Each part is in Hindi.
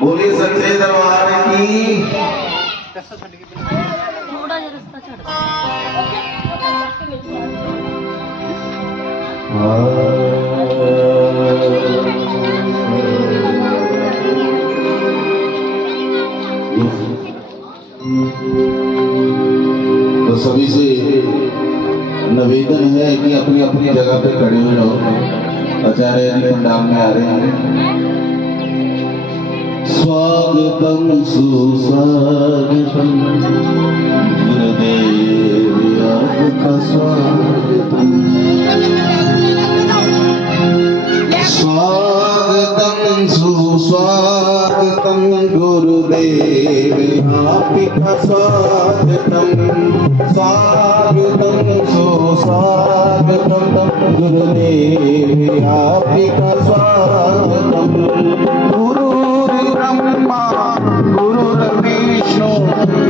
बोलिए सच्चे दरबार की। तो सभी से निवेदन है कि अपनी अपनी जगह पे खड़े हो जाओ। आचार्य जी पंडाल में आ रहे हैं। स्वागतम सुस्वागतम गुरुदेव आपका स्वागतम। स्वागतम सुस्वागतम गुरुदेव आपका स्वागतम। स्वागतम सुस्वागतम गुरुदेव आपका स्वागतम। ब्रह्मा गुरुर्विष्णु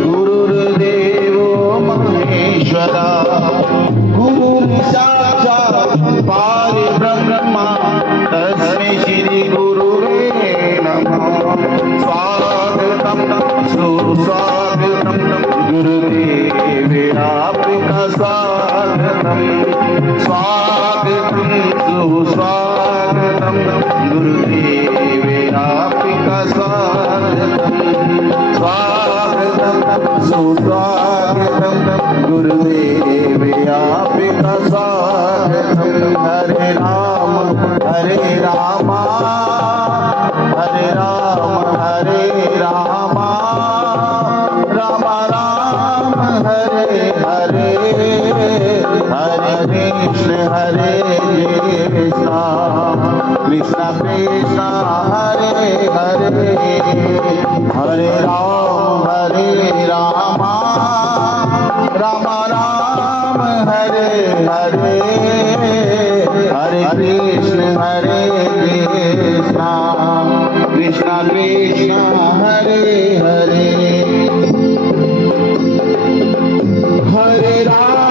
गुरुर्देवो महेश्वरा गुरुर्साक्षात् परब्रह्म तस्मै श्री गुरुवे नमः। स्वागतम सुस्वागतम गुरुदेव आपका स्वागतम। स्वागतम सुस्वागतम गुरुदेव आपका स्वागतम। स्वागतम सुस्वागतम गुरुदेव आपका स्वागतम। हरे राम हरे राम हरे राम राम राम हरे हरे हरे कृष्ण कृष्ण कृष्ण हरे हरे हरे राम राम राम हरे हरे हरे कृष्ण कृष्ण कृष्ण हरे हरे हरे राम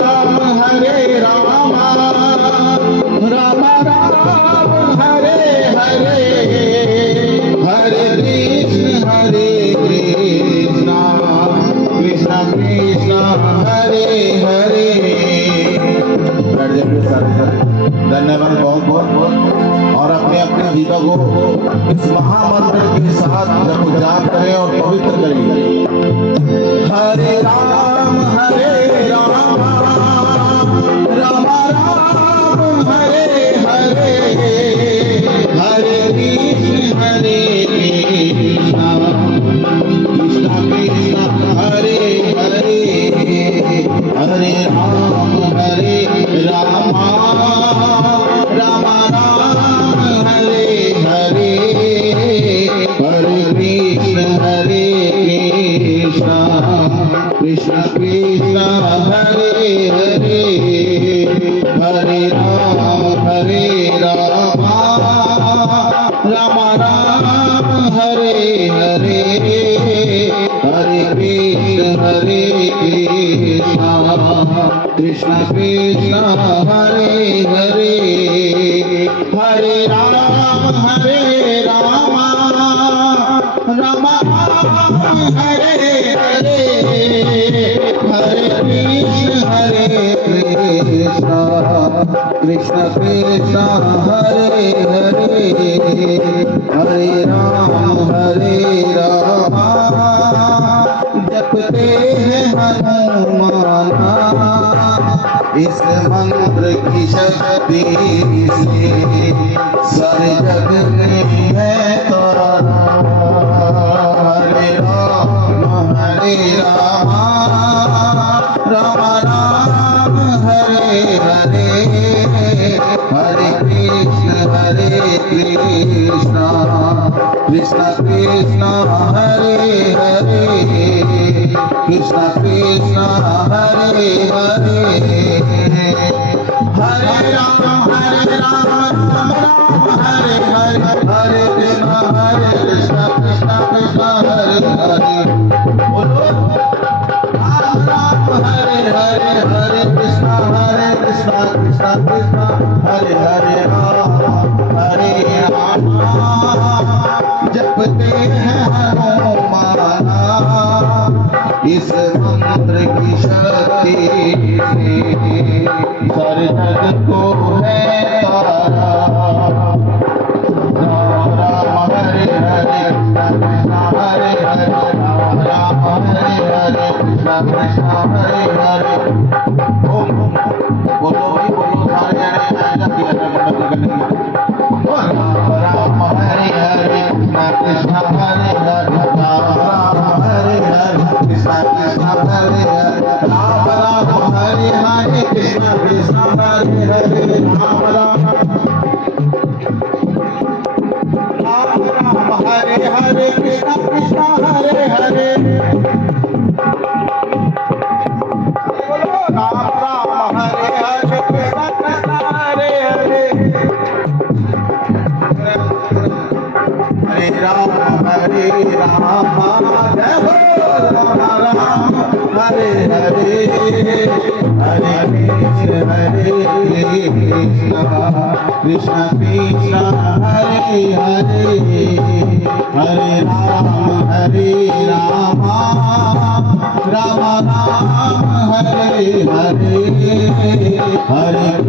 राम राम हरे हरे हरे कृष्ण कृष्ण कृष्ण हरे हरे। धन्यवाद बहुत बहुत। और अपने अपने जीवन को इस महामंत्र के साथ जब जाप करें और पवित्र करें। हरे राम राम राम हरे हरे हरे कृष्ण कृष्ण कृष्ण हरे हरे हरे राम राम राम हरे हरे हरे कृष्ण कृष्ण कृष्ण हरे हरे हरे राम राम हरे हरे हरे कृष्ण कृष्ण कृष्ण हरे हरे हरे राम राम हरे हरे हरे कृष्ण कृष्ण कृष्ण हरे हरे हरे राम जपते हैं हनुमान इस मंत्र की शक्ति से सारे जग में है तारा। हरे राम राम राम हरे हरे हरे कृष्ण कृष्ण कृष्ण हरे हरे कृष्ण कृष्ण हरे हरे हरे राम राम हरे हरे हरे कृष्ण कृष्ण कृष्ण हरे हरे। बोलो राम हरे हरे हरे कृष्ण कृष्ण कृष्ण हरे हरे राम हरे राम हरे हरे राम राम राम राम हरे हरे कृष्ण कृष्ण हरे हरे राम राम हरे हरे कृष्ण कृष्ण हरे हरे हरे राम जय हो राम राम हरे हरे हरे कृष्ण कृष्ण कृष्ण हरे हरे हरे राम राम राम हरे हरे हरे कृष्ण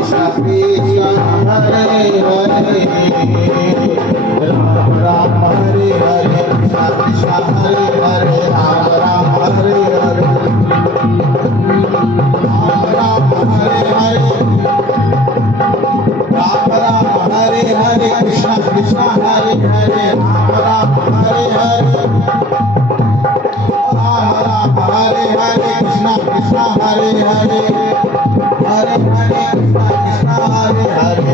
कृष्ण कृष्ण हरे हरे राम राम हरे हरे कृष्ण कृष्ण हरे हरे राम राम हरे हरे राम राम हरे हरे राम राम हरे हरे कृष्ण कृष्ण हरे हरे राम राम हरे हरे राम राम हरे हरे कृष्ण कृष्ण हरे हरे हरे हरे कृष्ण कृष्ण हरे हरे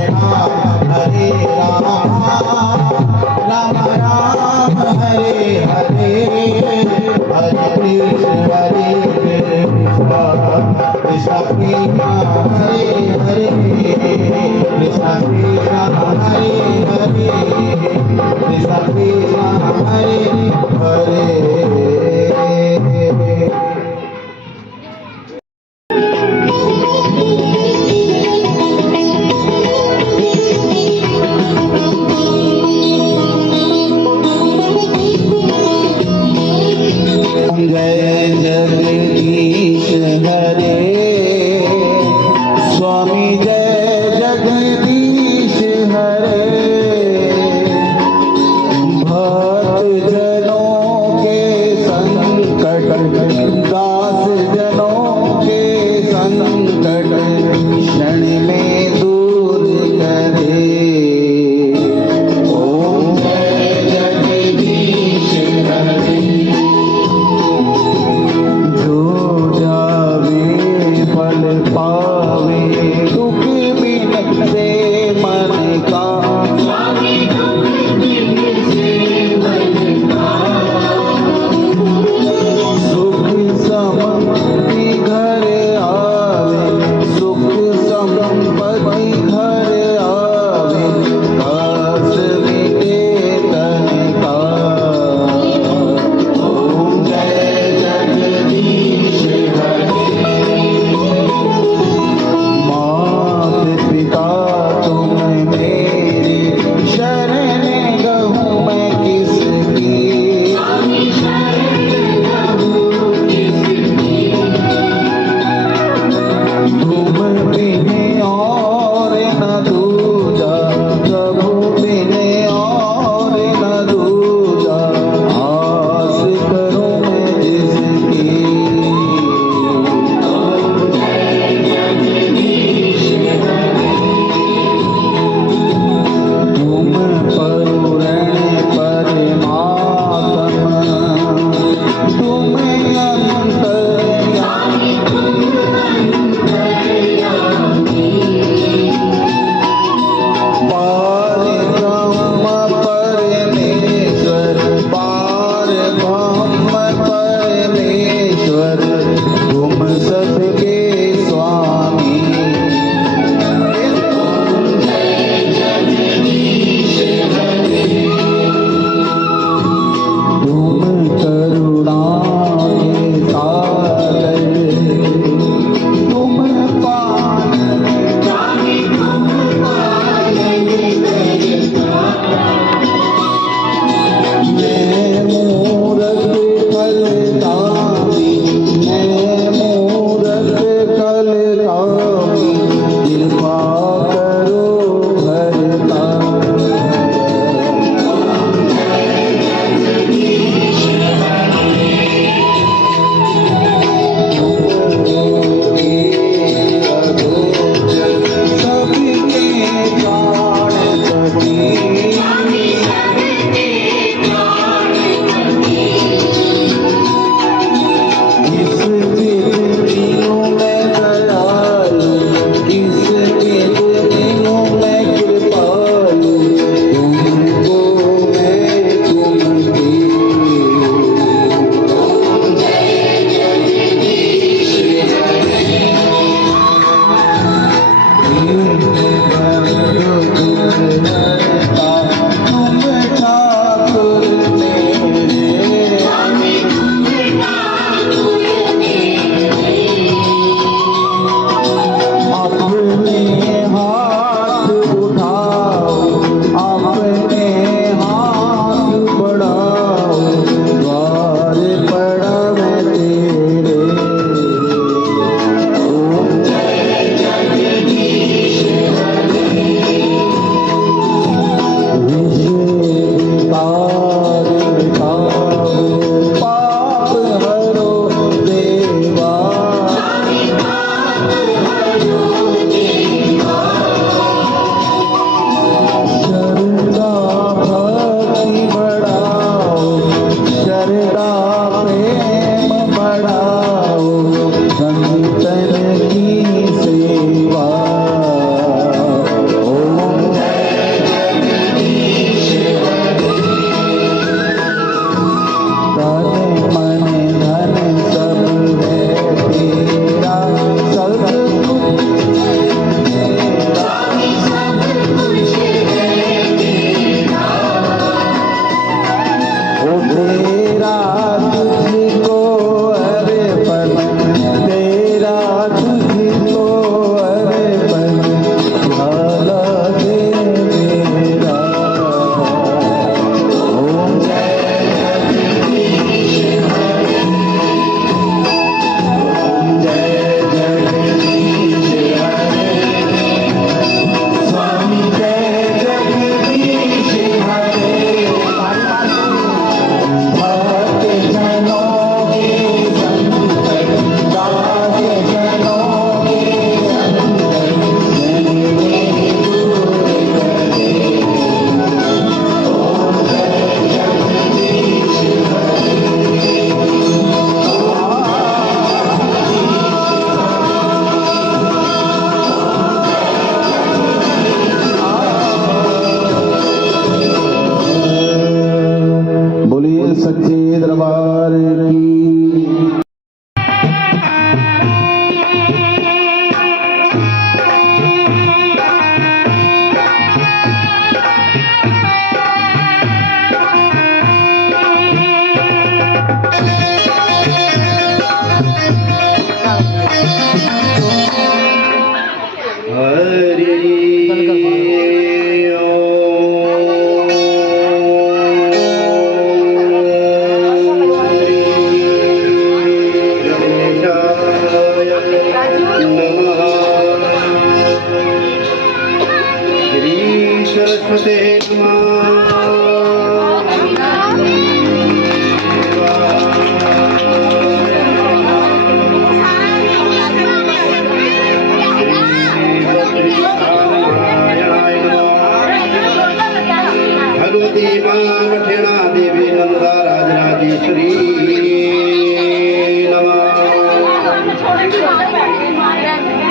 राम राम राम हरे हरे हरे कृष्ण कृष्ण कृष्ण हरे हरे कृष्ण कृष्ण हरे हरे कृष्ण कृष्ण हरे हरे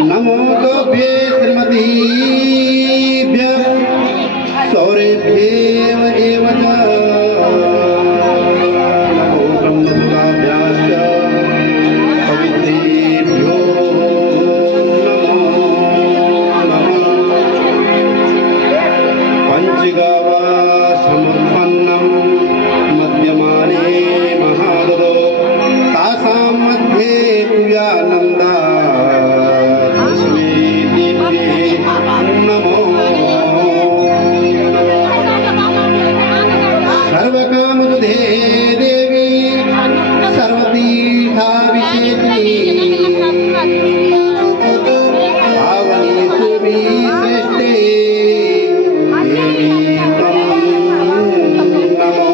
नमो तोभ्ये श्रीमतीभ्य सौरेभ्येव एव च। नमो ब्रह्मसुताभ्याश्च पवित्रेभ्यो नमो नमः। पंचगावा समुत्पन्नं मध्यमाने महाददो तासां मध्ये पूजानन्दा सर्वकामदुधे देवी सर्वतीर्थाभिषेकिनी पावनीषु श्रेष्ठे देवी त्वं नमो।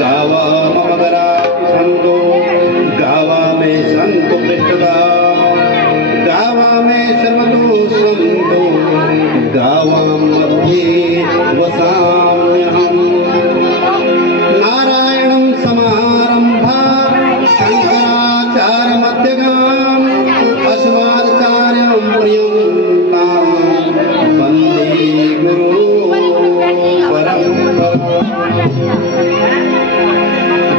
गावा मम गरापि सन्तो गावा मे सन्तु पृष्ठदा गावा मे सर्वतो सन्तो गावां मध्ये वसाम्यहम्। नारायणं समारम्भा शङ्कराचार्यमध्यगाम् अस्मदाचार्यं पर्यन्तां वन्दे गुरु परम्पराम्।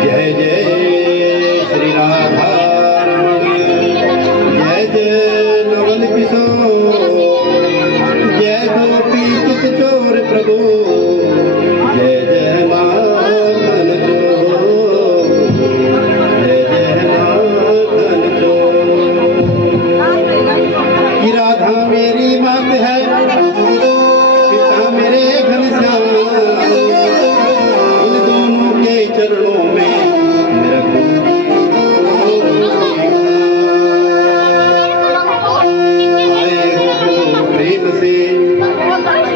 जय जय श्री राधा जय जय नवल किशोर जय गोपी चित चोर प्रभु जय जय माखन चोर जय जय माखन चोर। कि राधा मेरी मात है पिता मेरे घनश्याम इन दोनों के चरणों में मेरा प्रेम से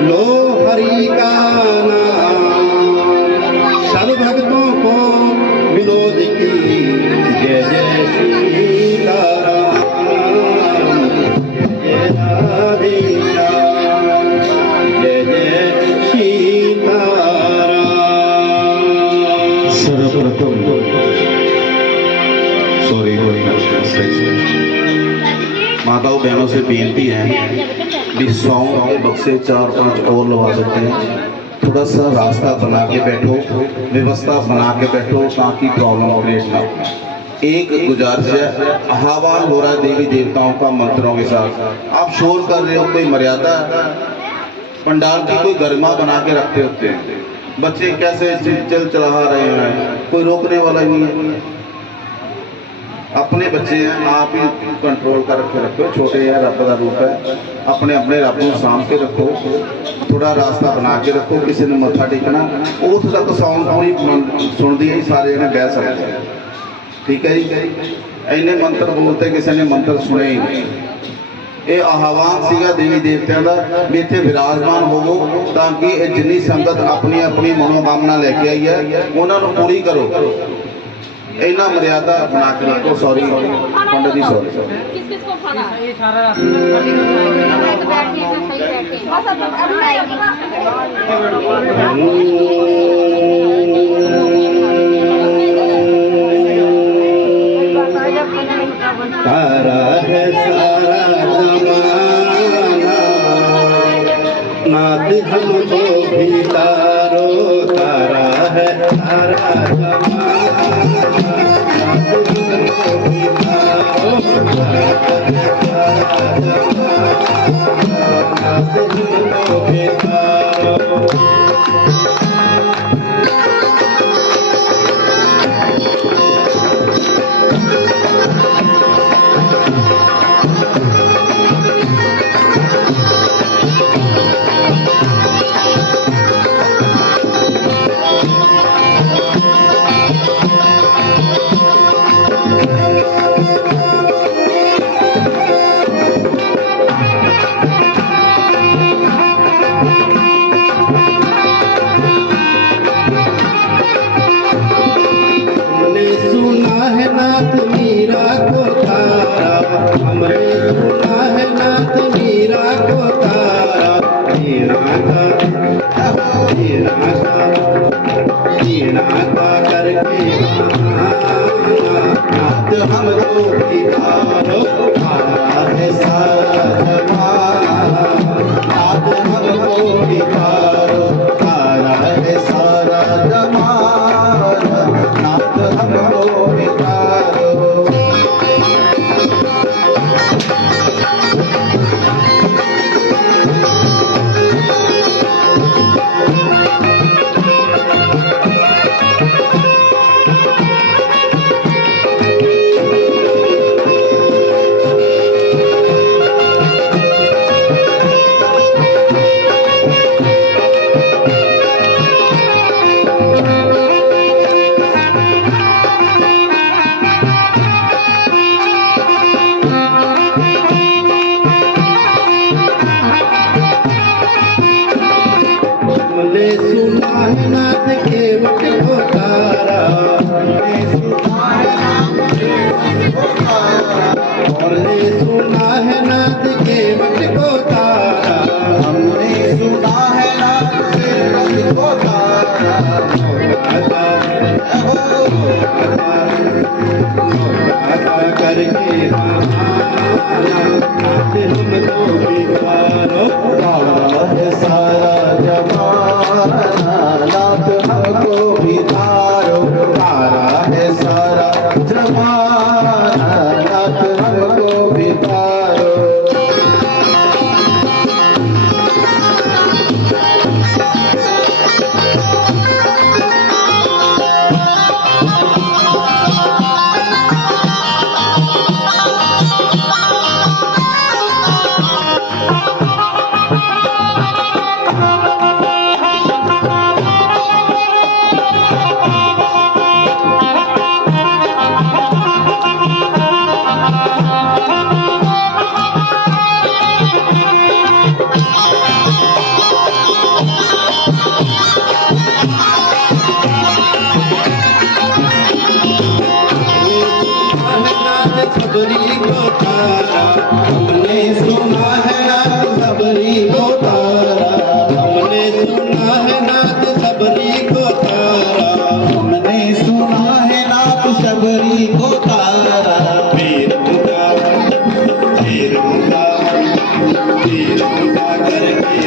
लो हरि का नाम सब भक्तों को विनोद की जय जय सीताराम जय राधे श्याम जय जय सीताराम। सर्वप्रथम सॉरी माताओं बहनों से बेनती है भी सॉन्ग के बक्से 4-5 और लगा सकते हैं। थोड़ा सा रास्ता बना के बैठो व्यवस्था बना के बैठो ताकि प्रॉब्लम क्रिएट ना हो। एक गुजारिश है आह्वान हो रहा है देवी देवताओं का मंत्रों के साथ। आप शोर कर रहे हो कोई मर्यादा है? पंडाल की कोई गरिमा बना के रखते होते हैं बच्चे कैसे चल चला रहे हैं कोई रोकने वाला ही नहीं है। अपने बच्चे हैं आप ही कंट्रोल कर रखो छोटे हैं रब का रूप है अपने अपने रब को सामभ के रखो। थोड़ा रास्ता बना के रखो किसी ने मत्था टेकना उस तक सॉन्ग पूरी सुनती ही सारे जने बह सकते हैं। ठीक है जी इन्ने मंत्र बोलते किसी ने मंत्र सुने ही नहीं। ये आह्वान सीगा देवी देवतियों का भी इत्थे विराजमान होवो ताकि जिन्नी संगत अपनी अपनी मनोकामना लेके आई है उन्होंने पूरी करो। इन्ना मर्यादा बना के रखो। सॉरी पंडित जी सॉरी तारा है सारा जमाना नाथ हमको भी तारो तारा है सारा जमाना नाथ हमको भी तारो तारा है सारा जमाना नाथ हमको भी तारो। बिहारो तारा है सारा जमाना नाथ हमको बिहारो तारा है सारा जमाना नाथ हमको बिहारो हमने सुना है नाथ के वट को तारा हमने सुना है नाथ के वट को तारा हमने सुना है नाथ के वट को तारा करके नाथ हमको बिहारो तारा है सारा जमाना नाथ हमको बिहारो तारा है सारा जमाना नाथ हमको बिहारो सबरी को तारा हमने सुना है नाथ सबरी को तारा हमने सुना है नाथ सबरी को तारा हमने सुना है नाथ सबरी को तारा पीर मुका करके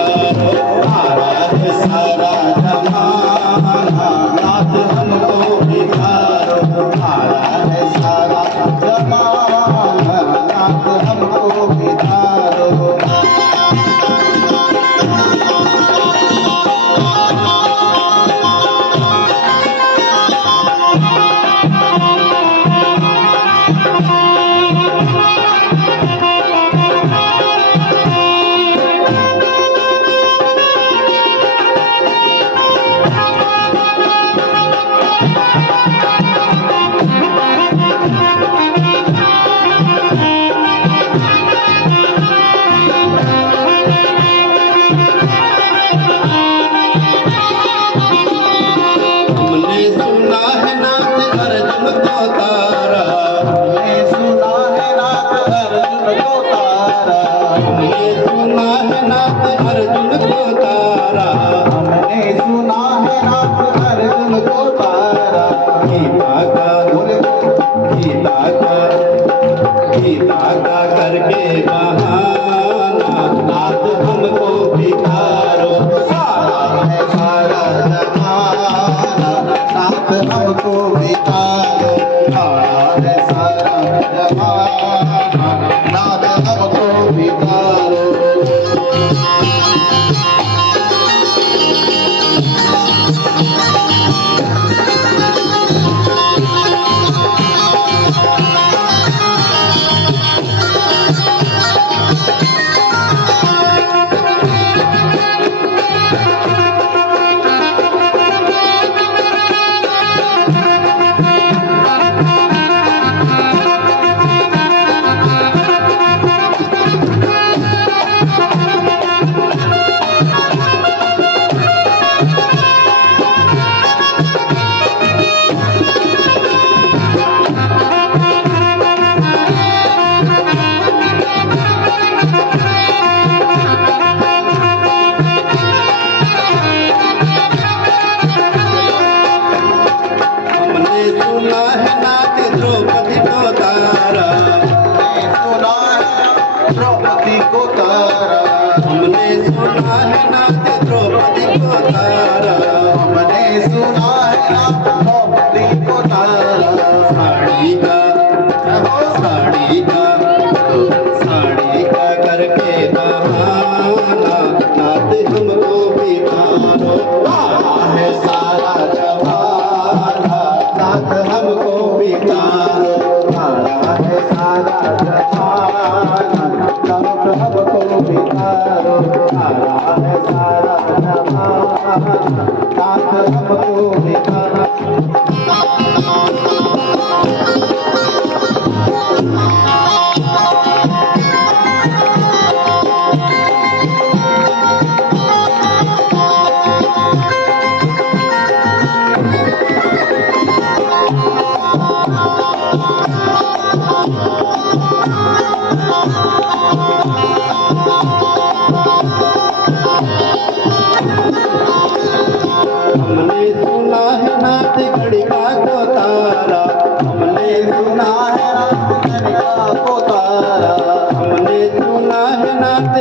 तारा है सारा जमाना नाथ हमको बिहारो तारा है सारा जमाना नाथ हमको बिहारो हमने सुना है नाथ अर्जुन को तारा हमने सुना है नाथ अर्जुन को तारा हमने सुना है नाथ अर्जुन को तारा हमने सुना है नाथ अर्जुन को तारा गीता का करके बहाना नाथ हमको बिहारो तारा है सारा जमाना नाथ हमको बिहारो तारा है सारा जमाना नाथ हमको बिहारो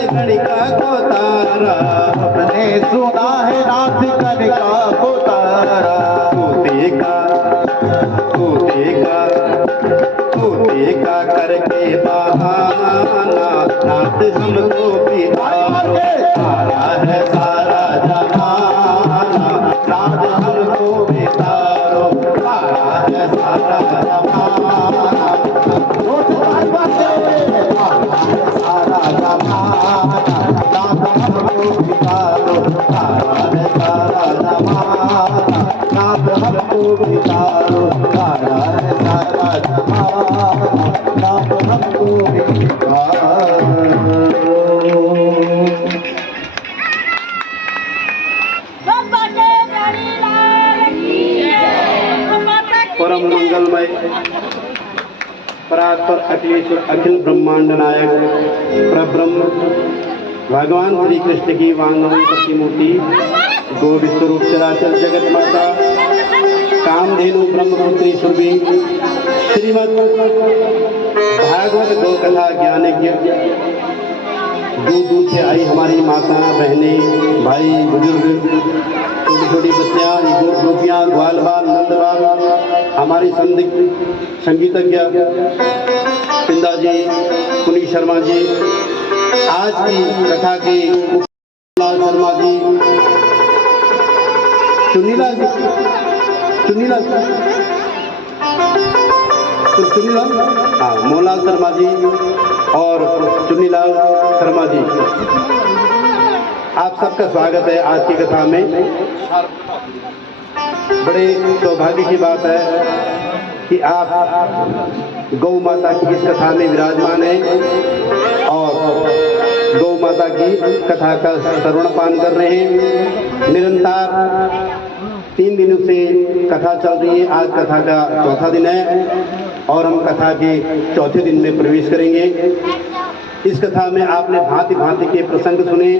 कणिका को तारा, हमने सुना है नाथ कनिका को तारा। तूते का करके बहाना नाथ हमको बिहारो, तारा है सारा जमाना नाथ हमको बिहारो, तारा है सारा जमाना सारा जमाना नाथ हमको बितारो, तारा है सारा जमाना नाथ हमको बितारो, तारा है सारा जमाना नाथ हमको बितारो। परम मंगलमय परात्पर अखिलेश्वर अखिल ब्रह्मांड नायक परब्रह्म भगवान श्री कृष्ण की वांगमयी प्रतिमूर्ति गो विश्वरूप चराचर जगत माता कामधेनु ब्रह्मपुत्री सुरभि श्रीमद भागवत गौ कथा ज्ञानज्ञ दूर दूर से आई हमारी माता बहनें भाई बुजुर्ग छोटी छोटी बच्चियाँ गोपियाँ ग्वाल बाल नंद बाल हमारे संगीतज्ञ पिंदा जी पुनीत शर्मा जी आज की कथा के लाल शर्मा जी चुन्नीलाल हाँ मोहनलाल शर्मा जी और चुन्नीलाल शर्मा जी आप सबका स्वागत है आज की कथा में। बड़े सौभाग्य की बात है कि आप गौ माता की इस कथा में विराजमान हैं और गौ माता की कथा का श्रवणपान कर रहे हैं। निरंतर 3 दिनों से कथा चल रही है, आज कथा का चौथा दिन है और हम कथा के चौथे दिन में प्रवेश करेंगे। इस कथा में आपने भांति भांति के प्रसंग सुने,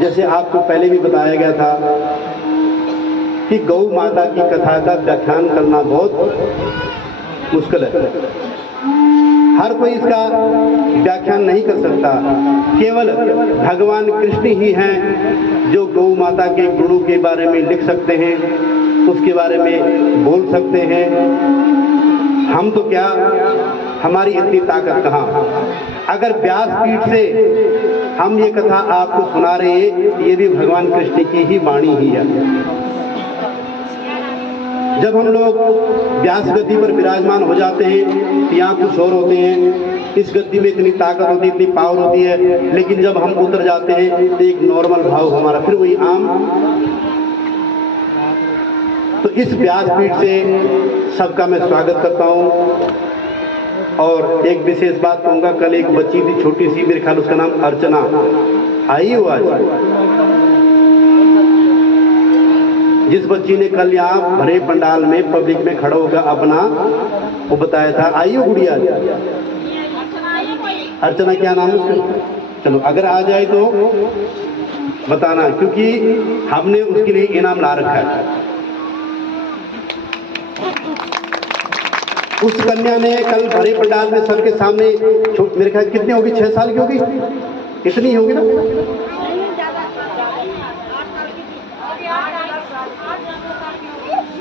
जैसे आपको पहले भी बताया गया था कि गौ माता की कथा का व्याख्यान करना बहुत मुश्किल है। हर कोई इसका व्याख्यान नहीं कर सकता, केवल भगवान कृष्ण ही हैं जो गौ माता के गुणों के बारे में लिख सकते हैं, उसके बारे में बोल सकते हैं। हम तो क्या, हमारी इतनी ताकत कहाँ। अगर व्यासपीठ से हम ये कथा आपको सुना रहे हैं, ये भी भगवान कृष्ण की ही वाणी ही है। जब हम लोग व्यास गद्दी पर विराजमान हो जाते हैं, यहाँ कुछ और होते हैं, इस गद्दी में इतनी ताकत होती है, इतनी पावर होती है, लेकिन जब हम उतर जाते हैं तो एक नॉर्मल भाव हमारा फिर वही आम। तो इस व्यासपीठ से सबका मैं स्वागत करता हूँ। और एक विशेष बात कहूँगा, कल एक बच्ची थी छोटी सी, मेरे ख्याल उसका नाम अर्चना, आई हो आज। जिस बच्ची ने कल यहाँ भरे पंडाल में पब्लिक में खड़ा होकर अपना वो बताया था, आई हो गुड़िया? अर्चना क्या नाम है उसका? चलो अगर आ जाए तो बताना, क्योंकि हमने उसके लिए इनाम ला रखा है। उस कन्या ने कल भरे पंडाल में सबके सामने, मेरे ख्याल कितनी होगी, 6 साल की होगी, इतनी होगी ना,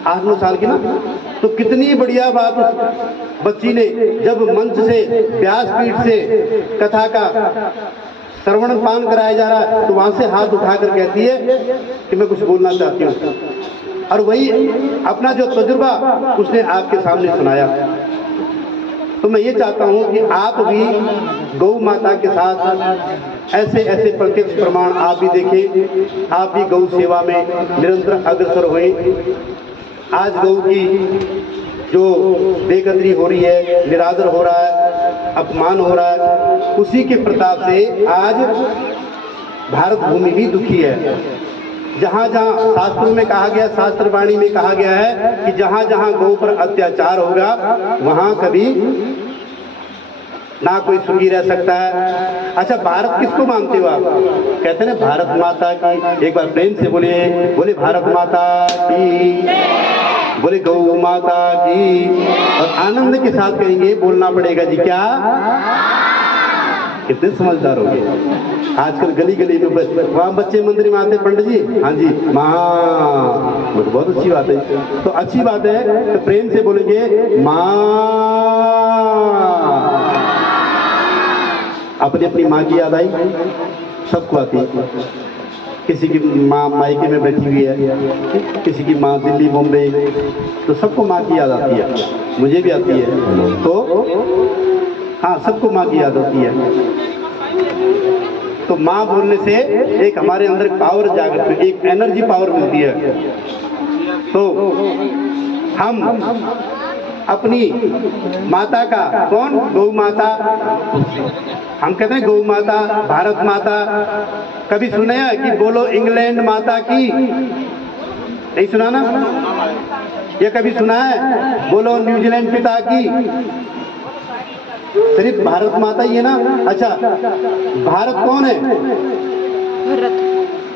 8-9 साल की ना। तो कितनी बढ़िया बात उस बच्ची ने, जब मंच से व्यासपीठ से कथा का श्रवण पान कराया जा रहा है तो वहां से हाथ उठाकर कहती है कि मैं कुछ बोलना चाहती हूँ, और वही अपना जो तजुर्बा उसने आपके सामने सुनाया। तो मैं ये चाहता हूँ कि आप भी गौ माता के साथ ऐसे ऐसे प्रत्यक्ष प्रमाण आप भी देखें, आप भी गौ सेवा में निरंतर अग्रसर हुए। आज गौ की जो बेकदरी हो रही है, निरादर हो रहा है, अपमान हो रहा है, उसी के प्रताप से आज भारत भूमि भी दुखी है। जहाँ जहाँ शास्त्रों में कहा गया, शास्त्रवाणी में कहा गया है कि जहाँ जहाँ गौ पर अत्याचार होगा वहाँ कभी ना कोई सुखी रह सकता है। अच्छा, भारत किसको मानते हो आप? कहते हैं भारत माता की। एक बार प्रेम से बोले भारत माता की, बोले गौ माता की, और आनंद के साथ कहेंगे, बोलना पड़ेगा जी क्या? कितने समझदार हो गए। आजकल गली गली में वहाँ बच्चे मंदिर में आते, पंडित जी हाँ जी माँ, तो बहुत अच्छी बात है। तो अच्छी बात है तो प्रेम से बोलेंगे माँ। अपनी अपनी माँ की याद आई, सबको आती है। किसी की माँ मायके में बैठी हुई है, किसी की माँ दिल्ली बॉम्बे, तो सबको माँ की याद आती है, मुझे भी आती है। तो हाँ, सबको माँ की याद होती है। तो माँ बोलने से एक हमारे अंदर पावर जागृत होती है, एक एनर्जी पावर मिलती है। तो हम अपनी माता का, कौन, गौ माता, हम कहते हैं गौ माता, भारत माता। कभी सुने हैं कि बोलो इंग्लैंड माता की? नहीं सुना ना? ये कभी सुना है बोलो न्यूजीलैंड पिता की? सिर्फ भारत माता ही है ना। अच्छा, भारत कौन है?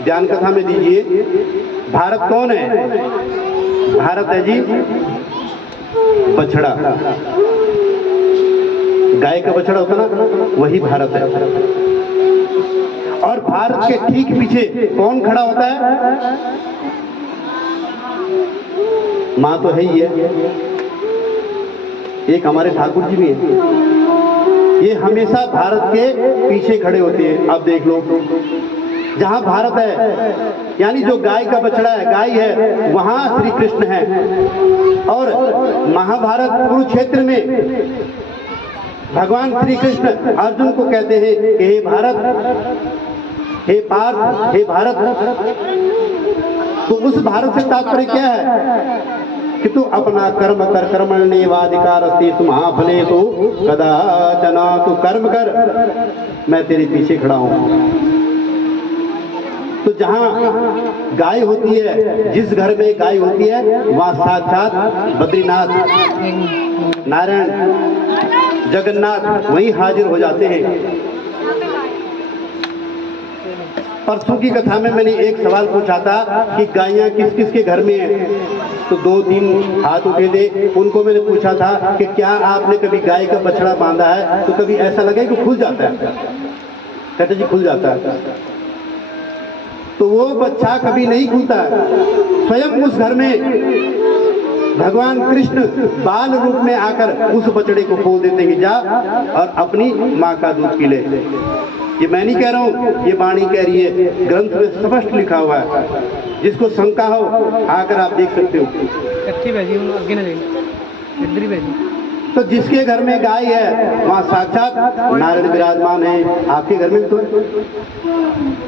ज्ञान कथा में दीजिए, भारत कौन है? भारत है जी बछड़ा, गाय का बछड़ा होता ना, वही भारत है। और भारत के ठीक पीछे कौन खड़ा होता है? माँ तो है ही है। एक हमारे ठाकुर जी भी है, ये हमेशा भारत के पीछे खड़े होते हैं। अब देख लो, जहां भारत है यानी जो गाय का बछड़ा है, गाय है, वहां श्री कृष्ण है। और महाभारत कुरुक्षेत्र में भगवान श्री कृष्ण अर्जुन को कहते हैं कि हे भारत, हे पार्थ, हे भारत। तो उस भारत से तात्पर्य क्या है कि तू अपना कर्म कर, कर्मण्येवाधिकार अस्ति महाफलेषु कदाचन, तू कर्म कर, मैं तेरे पीछे खड़ा हूं। तो जहां गाय होती है, जिस घर में गाय होती है, वहां साक्षात बद्रीनाथ, नारायण, जगन्नाथ वहीं हाजिर हो जाते हैं। परसों की कथा में मैंने एक सवाल पूछा था कि गायें किस किस के घर में हैं, तो 2-3 हाथ उठे थे। उनको मैंने पूछा था कि क्या आपने कभी गाय का बछड़ा बांधा है, तो कभी ऐसा लगे कि खुल जाता है? कहते जी खुल जाता है। तो वो बच्चा कभी नहीं खुलता है। स्वयं उस घर में भगवान कृष्ण बाल रूप में आकर उस बछड़े को खोल देते हैं, जा और अपनी माँ का दूध पी ले। ये मैं नहीं कह रहा हूँ, ये वाणी कह रही है, ग्रंथ में स्पष्ट लिखा हुआ है। जिसको शंका हो आकर आप देख सकते हो। तो जिसके घर में गाय है वहाँ साक्षात नारायण विराजमान है। आपके घर में तो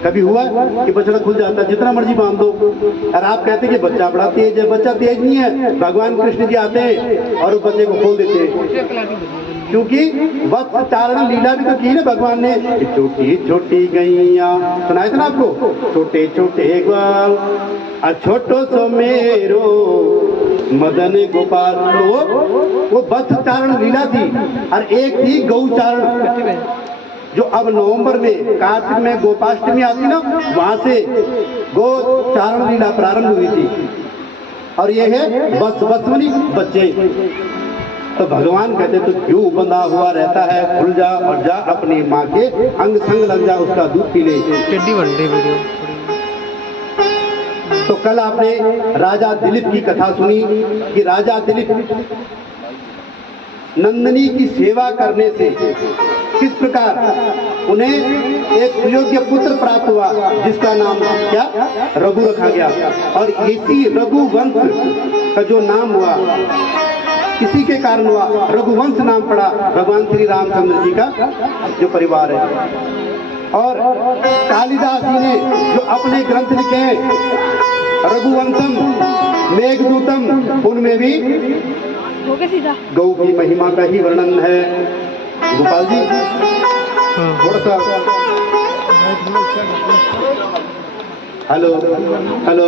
कभी हुआ कि बछड़ा खुल जाता? जितना मर्जी बांध दो। और आप कहते कि बच्चा बड़ा तेज है, बच्चा तेज नहीं है। भगवान कृष्ण जी आते हैं और उस बच्चे को खोल देते हैं, क्योंकि वत्स चारण लीला भी तो की ना भगवान ने। छोटी छोटी गैया सुनाया था ना आपको, छोटे छोटे ग्वाल छोटो सो मेरो मदन गोपाल। वो वत्स चारण लीला थी। और एक थी गौ चारण, जो अब नवंबर में कार्तिक में गोपाष्टमी आती ना, वहां से गो चारण लीला प्रारंभ हुई थी। और ये है बसवनी बच्चे। तो भगवान कहते तो क्यों बंधा हुआ रहता है, खुल जा और जा अपनी माँ के अंग संग लग जा, उसका दूध पी ले। तो कल आपने राजा दिलीप की कथा सुनी कि राजा दिलीप नंदिनी की सेवा करने से किस प्रकार उन्हें एक सुयोग्य पुत्र प्राप्त हुआ, जिसका नाम क्या, रघु रखा गया। और इसी रघुवंश का जो नाम हुआ, इसी के कारण हुआ, रघुवंश नाम पड़ा भगवान श्री रामचंद्र जी का जो परिवार है। और कालिदास जी ने जो अपने ग्रंथ लिखे हैं, रघुवंशम, मेघदूतम, उनमें भी गौ की महिमा का ही वर्णन है। गोपाल जी थोड़ा सा हेलो हेलो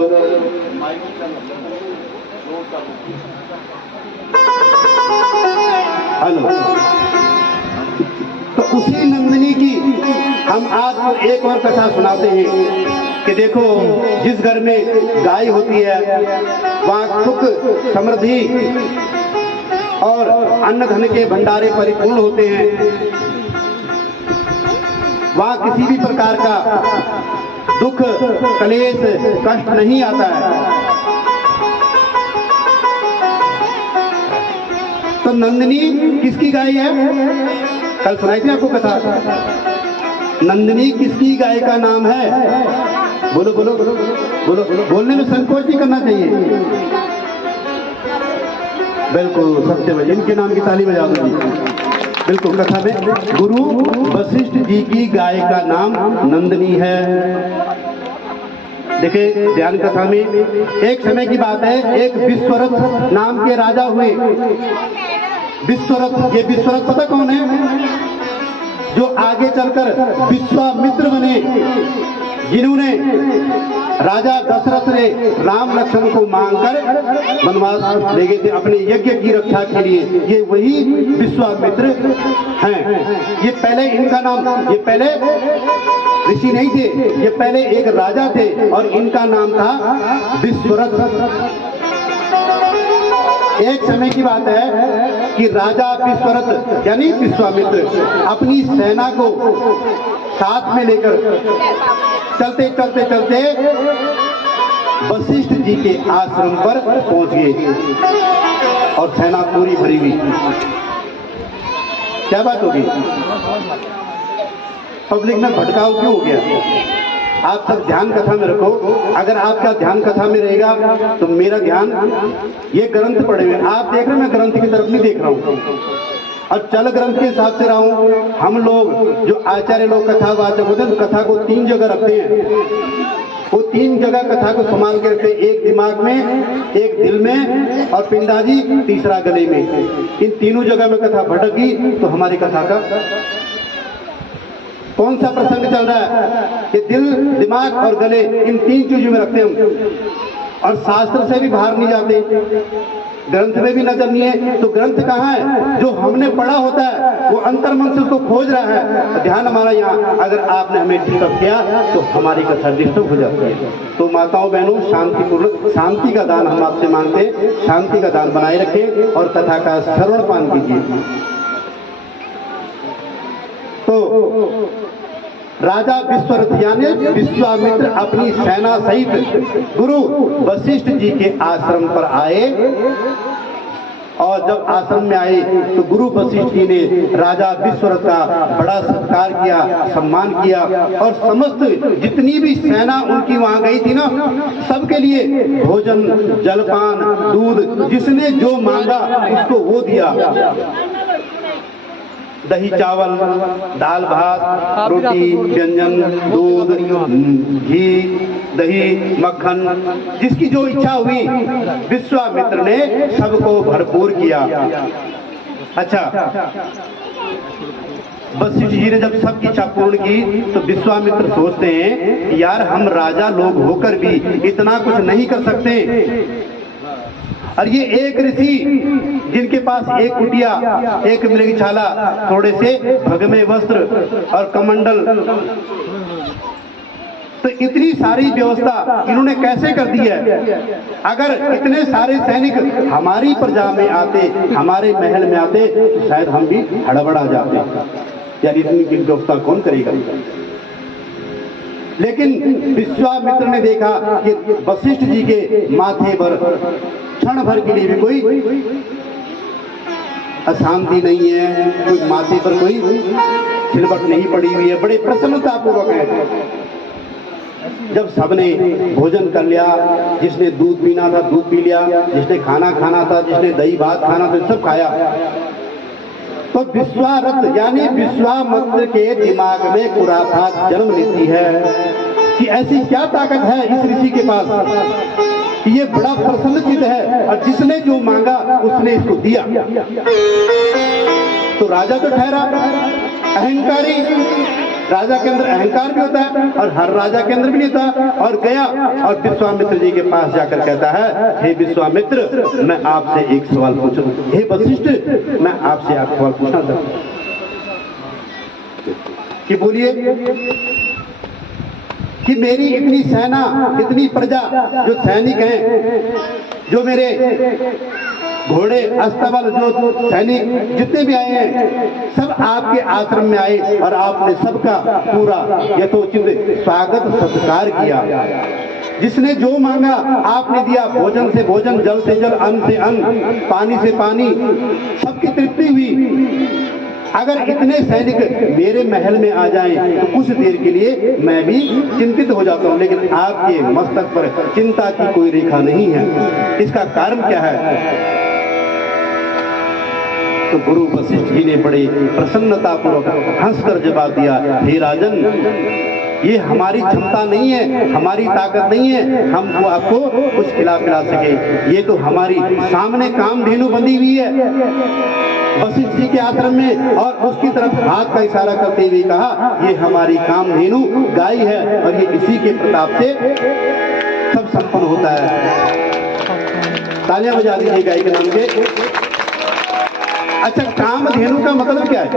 हेलो। तो उसी नंदिनी की हम आपको एक और कथा सुनाते हैं कि देखो, जिस घर में गाय होती है वहाँ सुख समृद्धि और अन्न धन के भंडारे परिपूर्ण होते हैं। वहाँ किसी भी प्रकार का दुख, कलेश, कष्ट नहीं आता है। तो नंदिनी किसकी गाय है? कल सुनाई थी आपको कथा। नंदिनी किसकी गाय का नाम है? बोलो बोलो बोलो बोलो, बोलने में संकोच नहीं करना चाहिए। बिल्कुल सत्य में इनके नाम की ताली बजा दो। बिल्कुल, कथा में गुरु वशिष्ठ जी की गाय का नाम नंदिनी है। देखिए ध्यान कथा में एक समय की बात है, एक विश्वरथ नाम के राजा हुए। विश्वरथ, ये विश्वरथ पता कौन है? जो आगे चलकर विश्वामित्र बने, जिन्होंने राजा दशरथ ने राम लक्ष्मण को मांगकर वनवास ले गए थे अपने यज्ञ की रक्षा के लिए। ये वही विश्वामित्र हैं। ये पहले इनका नाम, ये पहले ऋषि नहीं थे, ये पहले एक राजा थे और इनका नाम था विश्वरथ। एक समय की बात है कि राजा विश्वरथ यानी विश्वामित्र अपनी सेना को साथ में लेकर चलते चलते चलते वशिष्ठ जी के आश्रम पर पहुंच गए और सेना पूरी भरी हुई। क्या बात होगी? पब्लिक में भटकाव क्यों हो गया? आप सब ध्यान कथा में रखो। अगर आपका ध्यान कथा में रहेगा तो मेरा ध्यान, ये ग्रंथ पढ़े हुए आप देख रहे हैं, मैं ग्रंथ की तरफ नहीं देख रहा हूँ और चल ग्रंथ के हिसाब से रहा हूँ। हम लोग जो आचार्य लोग कथावाचक होते हैं तो कथा को 3 जगह रखते हैं। वो 3 जगह कथा को संभाल के रखते हैं, एक दिमाग में, एक दिल में और पिंडाजी तीसरा गले में। इन तीनों जगह में कथा भटक गई तो हमारी कथा का कौन सा प्रसंग चल रहा है? कि दिल, दिमाग और गले, इन 3 चीजों में रखते हैं और शास्त्र से भी बाहर नहीं जाते, ग्रंथ में भी नजर नहीं है। तो ग्रंथ कहाँ है? जो हमने पढ़ा होता है वो अंतर्मन से उसको खोज रहा है। तो ध्यान हमारा यहाँ, अगर आपने हमें डिस्टर्ब किया तो हमारी कथा डिस्टर्ब हो जाती है। तो माताओं बहनों, शांतिपूर्वक, शांति का दान हम आपसे मांगते हैं, शांति का दान बनाए रखें और कथा का श्रवण पान कीजिए। तो राजा विश्वरथ यानी विश्वामित्र अपनी सेना सहित गुरु वशिष्ठ जी के आश्रम पर आए और जब आश्रम में आए तो गुरु वशिष्ठ जी ने राजा विश्वरथ का बड़ा सत्कार किया, सम्मान किया और समस्त जितनी भी सेना उनकी वहां गई थी ना, सबके लिए भोजन, जलपान, दूध, जिसने जो मांगा उसको वो दिया। दही चावल, दाल भात, रोटी, व्यंजन, दूध, घी, दही, मक्खन, जिसकी जो इच्छा हुई विश्वामित्र ने सबको भरपूर किया। अच्छा, वशिष्ठ जी ने जब सबकी इच्छा पूर्ण की तो विश्वामित्र सोचते हैं यार हम राजा लोग होकर भी इतना कुछ नहीं कर सकते। और ये एक ऋषि जिनके पास एक कुटिया, एक मृगशाला, थोड़े से भगमे वस्त्र और कमंडल, तो इतनी सारी व्यवस्था इन्होंने कैसे कर दी है? अगर इतने सारे सैनिक हमारी प्रजा में आते, हमारे महल में आते तो शायद हम भी हड़बड़ा जाते। यानी इतनी व्यवस्था कौन करेगा? लेकिन विश्वामित्र ने देखा कि वशिष्ठ जी के माथे पर क्षण भर के लिए भी कोई अशांति नहीं है, कोई माथे पर कोई सिलवट नहीं पड़ी हुई है, बड़े प्रसन्नतापूर्वक है। जब सबने भोजन कर लिया, जिसने दूध पीना था दूध पी लिया, जिसने खाना खाना था, जिसने दही भात खाना था, सब खाया। तो विश्वारथ यानी विश्वामित्र के दिमाग में खुराफात जन्म लेती है कि ऐसी क्या ताकत है इस ऋषि के पास कि ये बड़ा प्रसन्नचित्त है और जिसने जो मांगा उसने इसको दिया। तो राजा तो ठहरा अहंकारी, राजा के अंदर अहंकार भी होता है और हर राजा के अंदर भी नहीं होता। और गया और विश्वामित्र जी के पास जाकर कहता है, हे विश्वामित्र, मैं आपसे एक सवाल पूछूं। हे वशिष्ठ, मैं आपसे एक सवाल पूछना चाहता हूं कि बोलिए कि मेरी इतनी सेना, इतनी प्रजा, जो सैनिक हैं, जो मेरे घोड़े, अस्तबल, जो सैनिक जितने भी आए हैं सब आपके आश्रम में आए और आपने सबका पूरा यथोचित स्वागत सत्कार किया। जिसने जो मांगा आपने दिया, भोजन से भोजन, जल से जल, अन्न से अन्न, पानी से पानी, सबकी तृप्ति हुई। अगर इतने सैनिक मेरे महल में आ जाएं तो कुछ देर के लिए मैं भी चिंतित हो जाता हूं, लेकिन आपके मस्तक पर चिंता की कोई रेखा नहीं है। इसका कारण क्या है? तो गुरु वशिष्ठ जी ने बड़े प्रसन्नतापूर्वक हंसकर जवाब दिया, हे राजन, ये हमारी क्षमता नहीं है, हमारी ताकत नहीं है हम वो आपको कुछ खिला पिला सके। ये तो हमारी सामने कामधेनु बंधी हुई है वशिष्ठ जी के आश्रम में, और उसकी तरफ हाथ का इशारा करते हुए कहा, ये हमारी कामधेनु गाय है और ये इसी के प्रताप से सब संपन्न होता है। तालियां बजा दीजिए गाय के नाम के। अच्छा, कामधेनु का मतलब क्या है?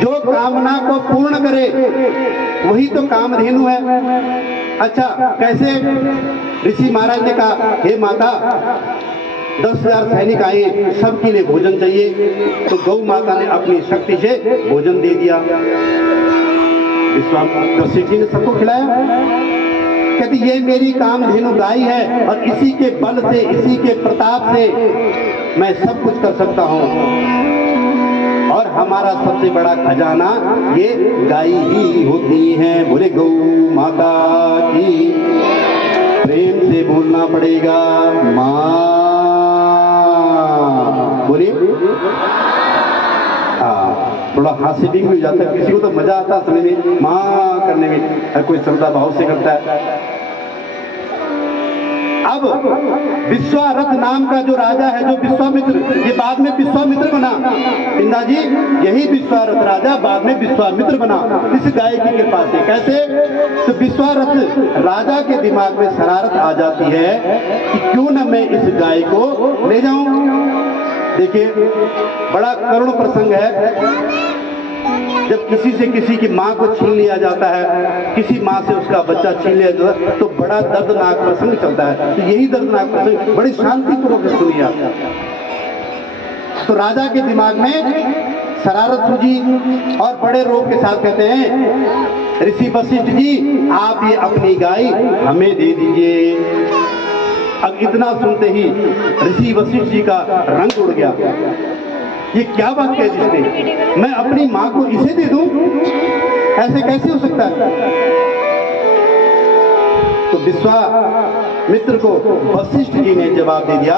जो कामना को पूर्ण करे वही तो कामधेनु है। अच्छा, कैसे? ऋषि महाराज ने कहा, हे माता, 10,000 सैनिक आए, सबके लिए भोजन चाहिए। तो गौ माता ने अपनी शक्ति से भोजन दे दिया। वशिष्ठ जी ने सबको खिलाया। कहती, ये मेरी कामधेनु गाय है और इसी के बल से, इसी के प्रताप से मैं सब कुछ कर सकता हूँ। और हमारा सबसे बड़ा खजाना ये गाय ही होती है। बोले गौ माता की। प्रेम से बोलना पड़ेगा, माँ। बोलिए। थोड़ा हास्य भी हो जाता है, किसी को तो मजा आता है सुनने में, माँ करने में, हर कोई श्रद्धा भाव से करता है। अब विश्वारथ नाम का जो राजा है, जो विश्वामित्र, ये बाद में विश्वामित्र बना। इंदा जी, यही विश्वारथ राजा बाद में विश्वामित्र बना इस गाय की कृपा से। कैसे? तो विश्वारथ राजा के दिमाग में शरारत आ जाती है कि क्यों न मैं इस गाय को ले जाऊं। देखिए, बड़ा करुण प्रसंग है। जब किसी से किसी की माँ को छीन लिया जाता है, किसी माँ से उसका बच्चा छीन लिया जाता है, तो बड़ा दर्दनाक प्रसंग चलता है। तो यही दर्दनाक प्रसंग बड़ी शांतिपूर्वक सुनिए आप। तो राजा के दिमाग में शरारत सूझी और बड़े रोग के साथ कहते हैं, ऋषि वशिष्ठ जी, आप ये अपनी गाय हमें दे दीजिए। अब इतना सुनते ही ऋषि वशिष्ठ जी का रंग उड़ गया। ये क्या बात कह जिसने, मैं अपनी माँ को इसे दे दूं? ऐसे कैसे हो सकता है? तो विश्वामित्र को वशिष्ठ जी ने जवाब दे दिया,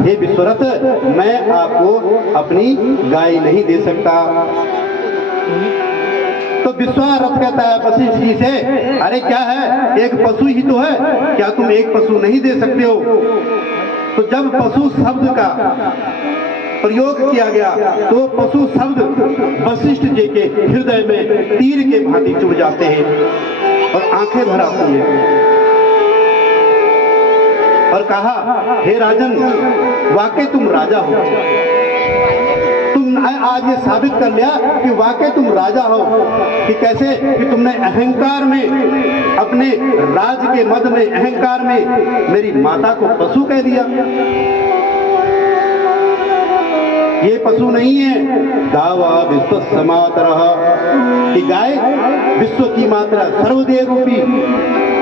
हे विश्वरथ, मैं आपको अपनी गाय नहीं दे सकता। तो विश्वारथ कहता है वशिष्ठ जी से, अरे क्या है, एक पशु ही तो है, क्या तुम एक पशु नहीं दे सकते हो? तो जब पशु शब्द का प्रयोग किया गया तो पशु शब्द वशिष्ठ जी के हृदय में तीर के भांति चुभ जाते हैं और आंखें भर आती हैं। और कहा, हे राजन, वाकई तुम राजा हो। तुम आज ये साबित कर लिया कि वाकई तुम राजा हो। कि कैसे? कि तुमने अहंकार में, अपने राज के मद में, अहंकार में मेरी माता को पशु कह दिया। ये पशु नहीं है, गावा विश्व समातरः, कि गाय विश्व की मात्रा, सर्वदेव रूपी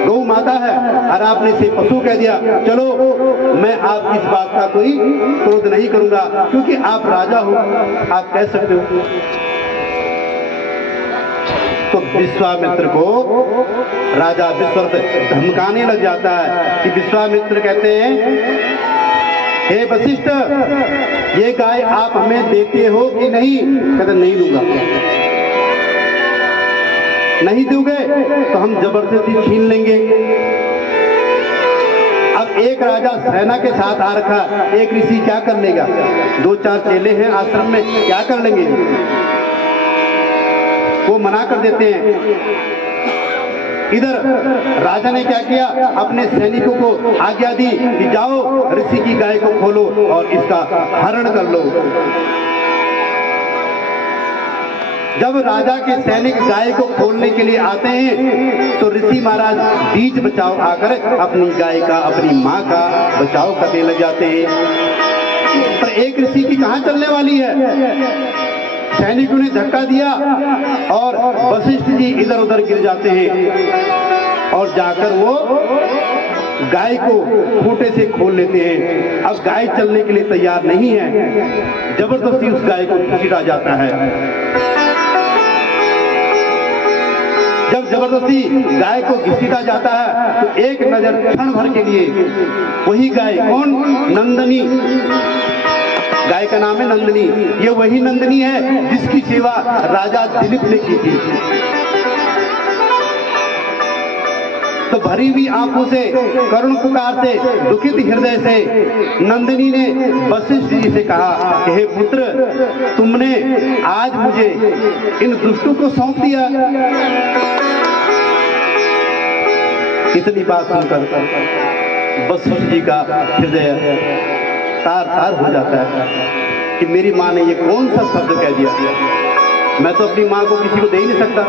गौ माता है और आपने इसे पशु कह दिया। चलो, मैं आपकी इस बात का कोई क्रोध नहीं करूंगा, क्योंकि आप राजा हो, आप कह सकते हो। तो विश्वामित्र को राजा विश्वरथ धमकाने लग जाता है कि विश्वामित्र कहते हैं, हे वशिष्ठ, ये गाय आप हमें देते हो कि नहीं? कहते, नहीं दूंगा। नहीं दोगे तो हम जबरदस्ती छीन लेंगे। अब एक राजा सेना के साथ आ रखा, एक ऋषि क्या कर लेगा? 2-4 चेले हैं आश्रम में, क्या कर लेंगे? वो मना कर देते हैं। इधर राजा ने क्या किया? अपने सैनिकों को आज्ञा दी कि जाओ, ऋषि की गाय को खोलो और इसका हरण कर लो। जब राजा के सैनिक गाय को खोलने के लिए आते हैं तो ऋषि महाराज बीच बचाव आकर अपनी गाय का, अपनी माँ का बचाव करने लग जाते हैं। पर एक ऋषि की कहाँ चलने वाली है। सैनिकों ने धक्का दिया और वशिष्ठ जी इधर उधर गिर जाते हैं और जाकर वो गाय को खूंटे से खोल लेते हैं। अब गाय चलने के लिए तैयार नहीं है, जबरदस्ती उस गाय को घसीटा जाता है। जब जबरदस्ती गाय को घसीटा जाता है तो एक नजर क्षण भर के लिए वही गाय, कौन, नंदनी, गाय का नाम है नंदनी, ये वही नंदनी है जिसकी सेवा राजा दिलीप ने की थी। तो भरी हुई आंखों से, करुण पुकार से, दुखित हृदय से नंदिनी ने वशिष्ठ जी से कहा कि हे पुत्र, तुमने आज मुझे इन दुष्टों को सौंप दिया। इतनी बात सुनकर वशिष्ठ जी का हृदय तार तार हो जाता है कि मेरी माँ ने ये कौन सा शब्द कह दिया, मैं तो अपनी माँ को किसी को दे ही नहीं सकता।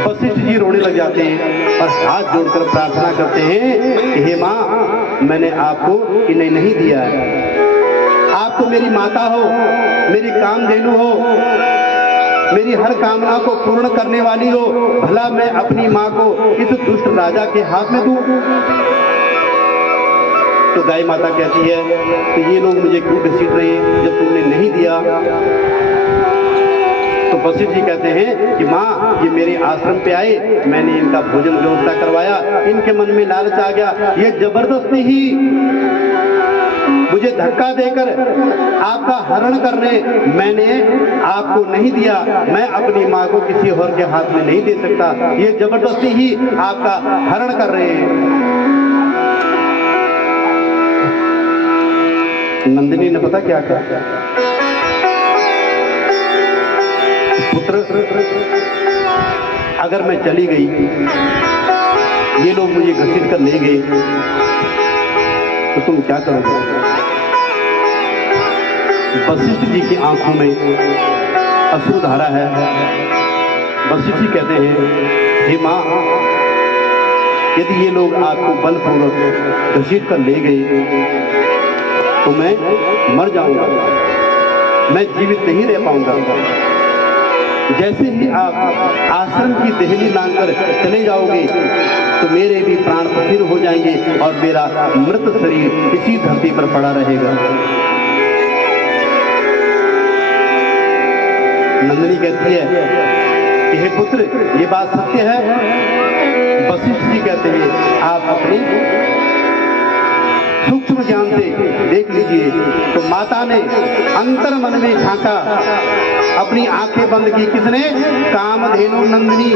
वशिष्ठ जी रोने लग जाते हैं और हाथ जोड़कर प्रार्थना करते हैं कि हे माँ, मैंने आपको इन्हें नहीं दिया है। आप तो मेरी माता हो, मेरी कामधेनु हो, मेरी हर कामना को पूर्ण करने वाली हो, भला मैं अपनी माँ को इस दुष्ट राजा के हाथ में दूं? तो गाय माता कहती है, तो ये लोग मुझे क्यों घसीट रहे हैं जब तुमने नहीं दिया? तो वशिष्ठ जी कहते हैं कि माँ, ये मेरे आश्रम पे आए, मैंने इनका भोजन व्यवस्था करवाया, इनके मन में लालच आ गया, ये जबरदस्ती ही मुझे धक्का देकर आपका हरण करने मैंने आपको नहीं दिया। मैं अपनी माँ को किसी और के हाथ में नहीं दे सकता, ये जबरदस्ती ही आपका हरण कर रहे हैं। नंदिनी ने पता क्या कहा, पुत्र, अगर मैं चली गई, ये लोग मुझे घसीट कर ले गए, तो तुम क्या करोगे? वशिष्ठ जी की आंखों में अश्रुधारा है। वशिष्ठ जी कहते हैं, हे माँ, यदि ये लोग आपको बलपूर्वक घसीट कर ले गए तो मैं मर जाऊंगा, मैं जीवित नहीं रह पाऊंगा। जैसे ही आप आश्रम की देहली लांघकर चले जाओगे तो मेरे भी प्राण पथिर हो जाएंगे और मेरा मृत शरीर इसी धरती पर पड़ा रहेगा। नंदिनी कहती है कि हे पुत्र, ये बात सत्य है? वशिष्ठ जी कहते हैं, आप अपने सूक्ष्म ज्ञान से देख लीजिए। तो माता ने अंतर मन में झांका, अपनी आंखें बंद की। किसने? कामधेनु नंदिनी,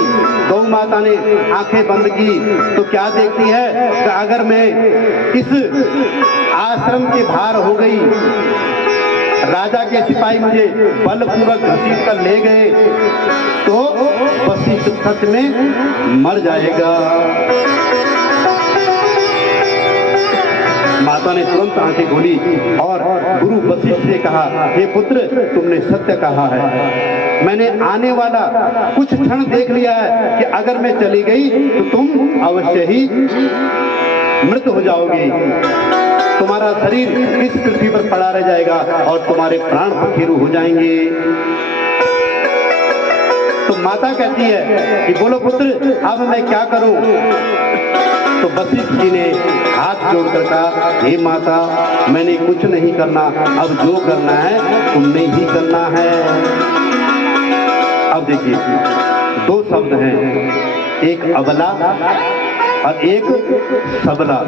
गौ माता ने आंखें बंद की। तो क्या देखती है कि अगर मैं इस आश्रम के बाहर हो गई, राजा के सिपाही मुझे बलपूर्वक घसीट कर ले गए, तो वशिष्ठ सच में मर जाएगा। माता ने तुरंत आंखें खोली और गुरु वशिष्ठ से कहा, हे पुत्र, तुमने सत्य कहा है। मैंने आने वाला कुछ क्षण देख लिया है कि अगर मैं चली गई तो तुम अवश्य ही मृत हो जाओगे, तुम्हारा शरीर इस पृथ्वी पर पड़ा रह जाएगा और तुम्हारे प्राण पखेरु हो जाएंगे। तो माता कहती है कि बोलो पुत्र, अब मैं क्या करूं? तो वशिष्ठ जी ने हाथ जोड़कर कहा, हे माता, मैंने कुछ नहीं करना, अब जो करना है तुमने ही करना है। अब देखिए, दो शब्द हैं, एक अबला और एक सबला।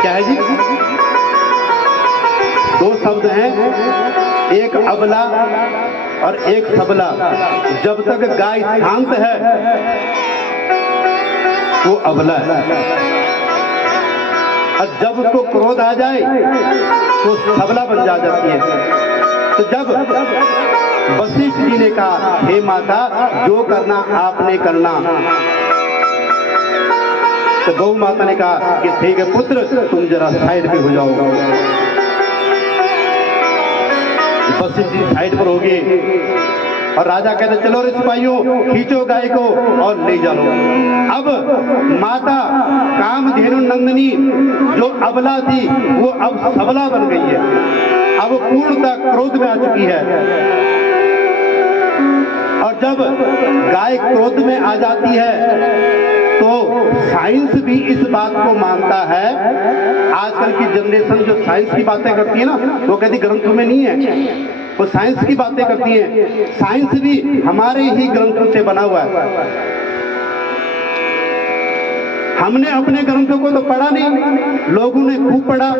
क्या है जी? दो शब्द हैं, एक अबला और एक सबला। जब तक गाय शांत है वो अबला है, और जब उसको क्रोध आ जाए तो सबला बन जाती है। तो जब वशिष्ठ जी ने कहा, हे माता, जो करना आपने करना, तो गौ माता ने कहा कि ठीक है पुत्र, तुम जरा साइड पे हो जाओ। वशिष्ठ जी साइड पर हो गए और राजा कहते चलो रे सिपाहियों, खींचो गाय को और ले जाओ। अब माता कामधेनु नंदिनी जो अबला थी वो अब सबला बन गई है, अब पूर्णतः क्रोध में आ चुकी है। और जब गाय क्रोध में आ जाती है तो साइंस भी इस बात को मानता है। आजकल की जनरेशन जो साइंस की बातें करती है ना, वो कहती ग्रंथों में नहीं है, वो साइंस की बातें करती है। साइंस भी हमारे ही ग्रंथों से बना हुआ है। हमने अपने ग्रंथों को तो पढ़ा नहीं, लोगों ने खूब पढ़ा।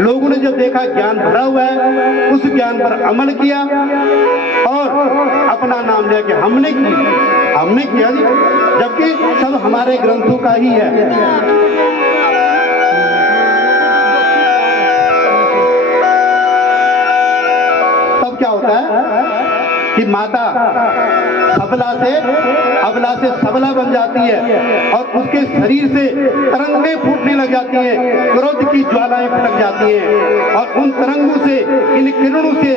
लोगों ने जब देखा ज्ञान भरा हुआ है, उस ज्ञान पर अमल किया और अपना नाम लिया कि हमने किया जी, जबकि सब हमारे ग्रंथों का ही है। तब क्या होता है कि माता अबला से सबला बन जाती है और उसके शरीर से तरंगें फूटने लग जाती हैं, क्रोध की ज्वालाएं फटक जाती हैं और उन तरंगों से, इन किरणों से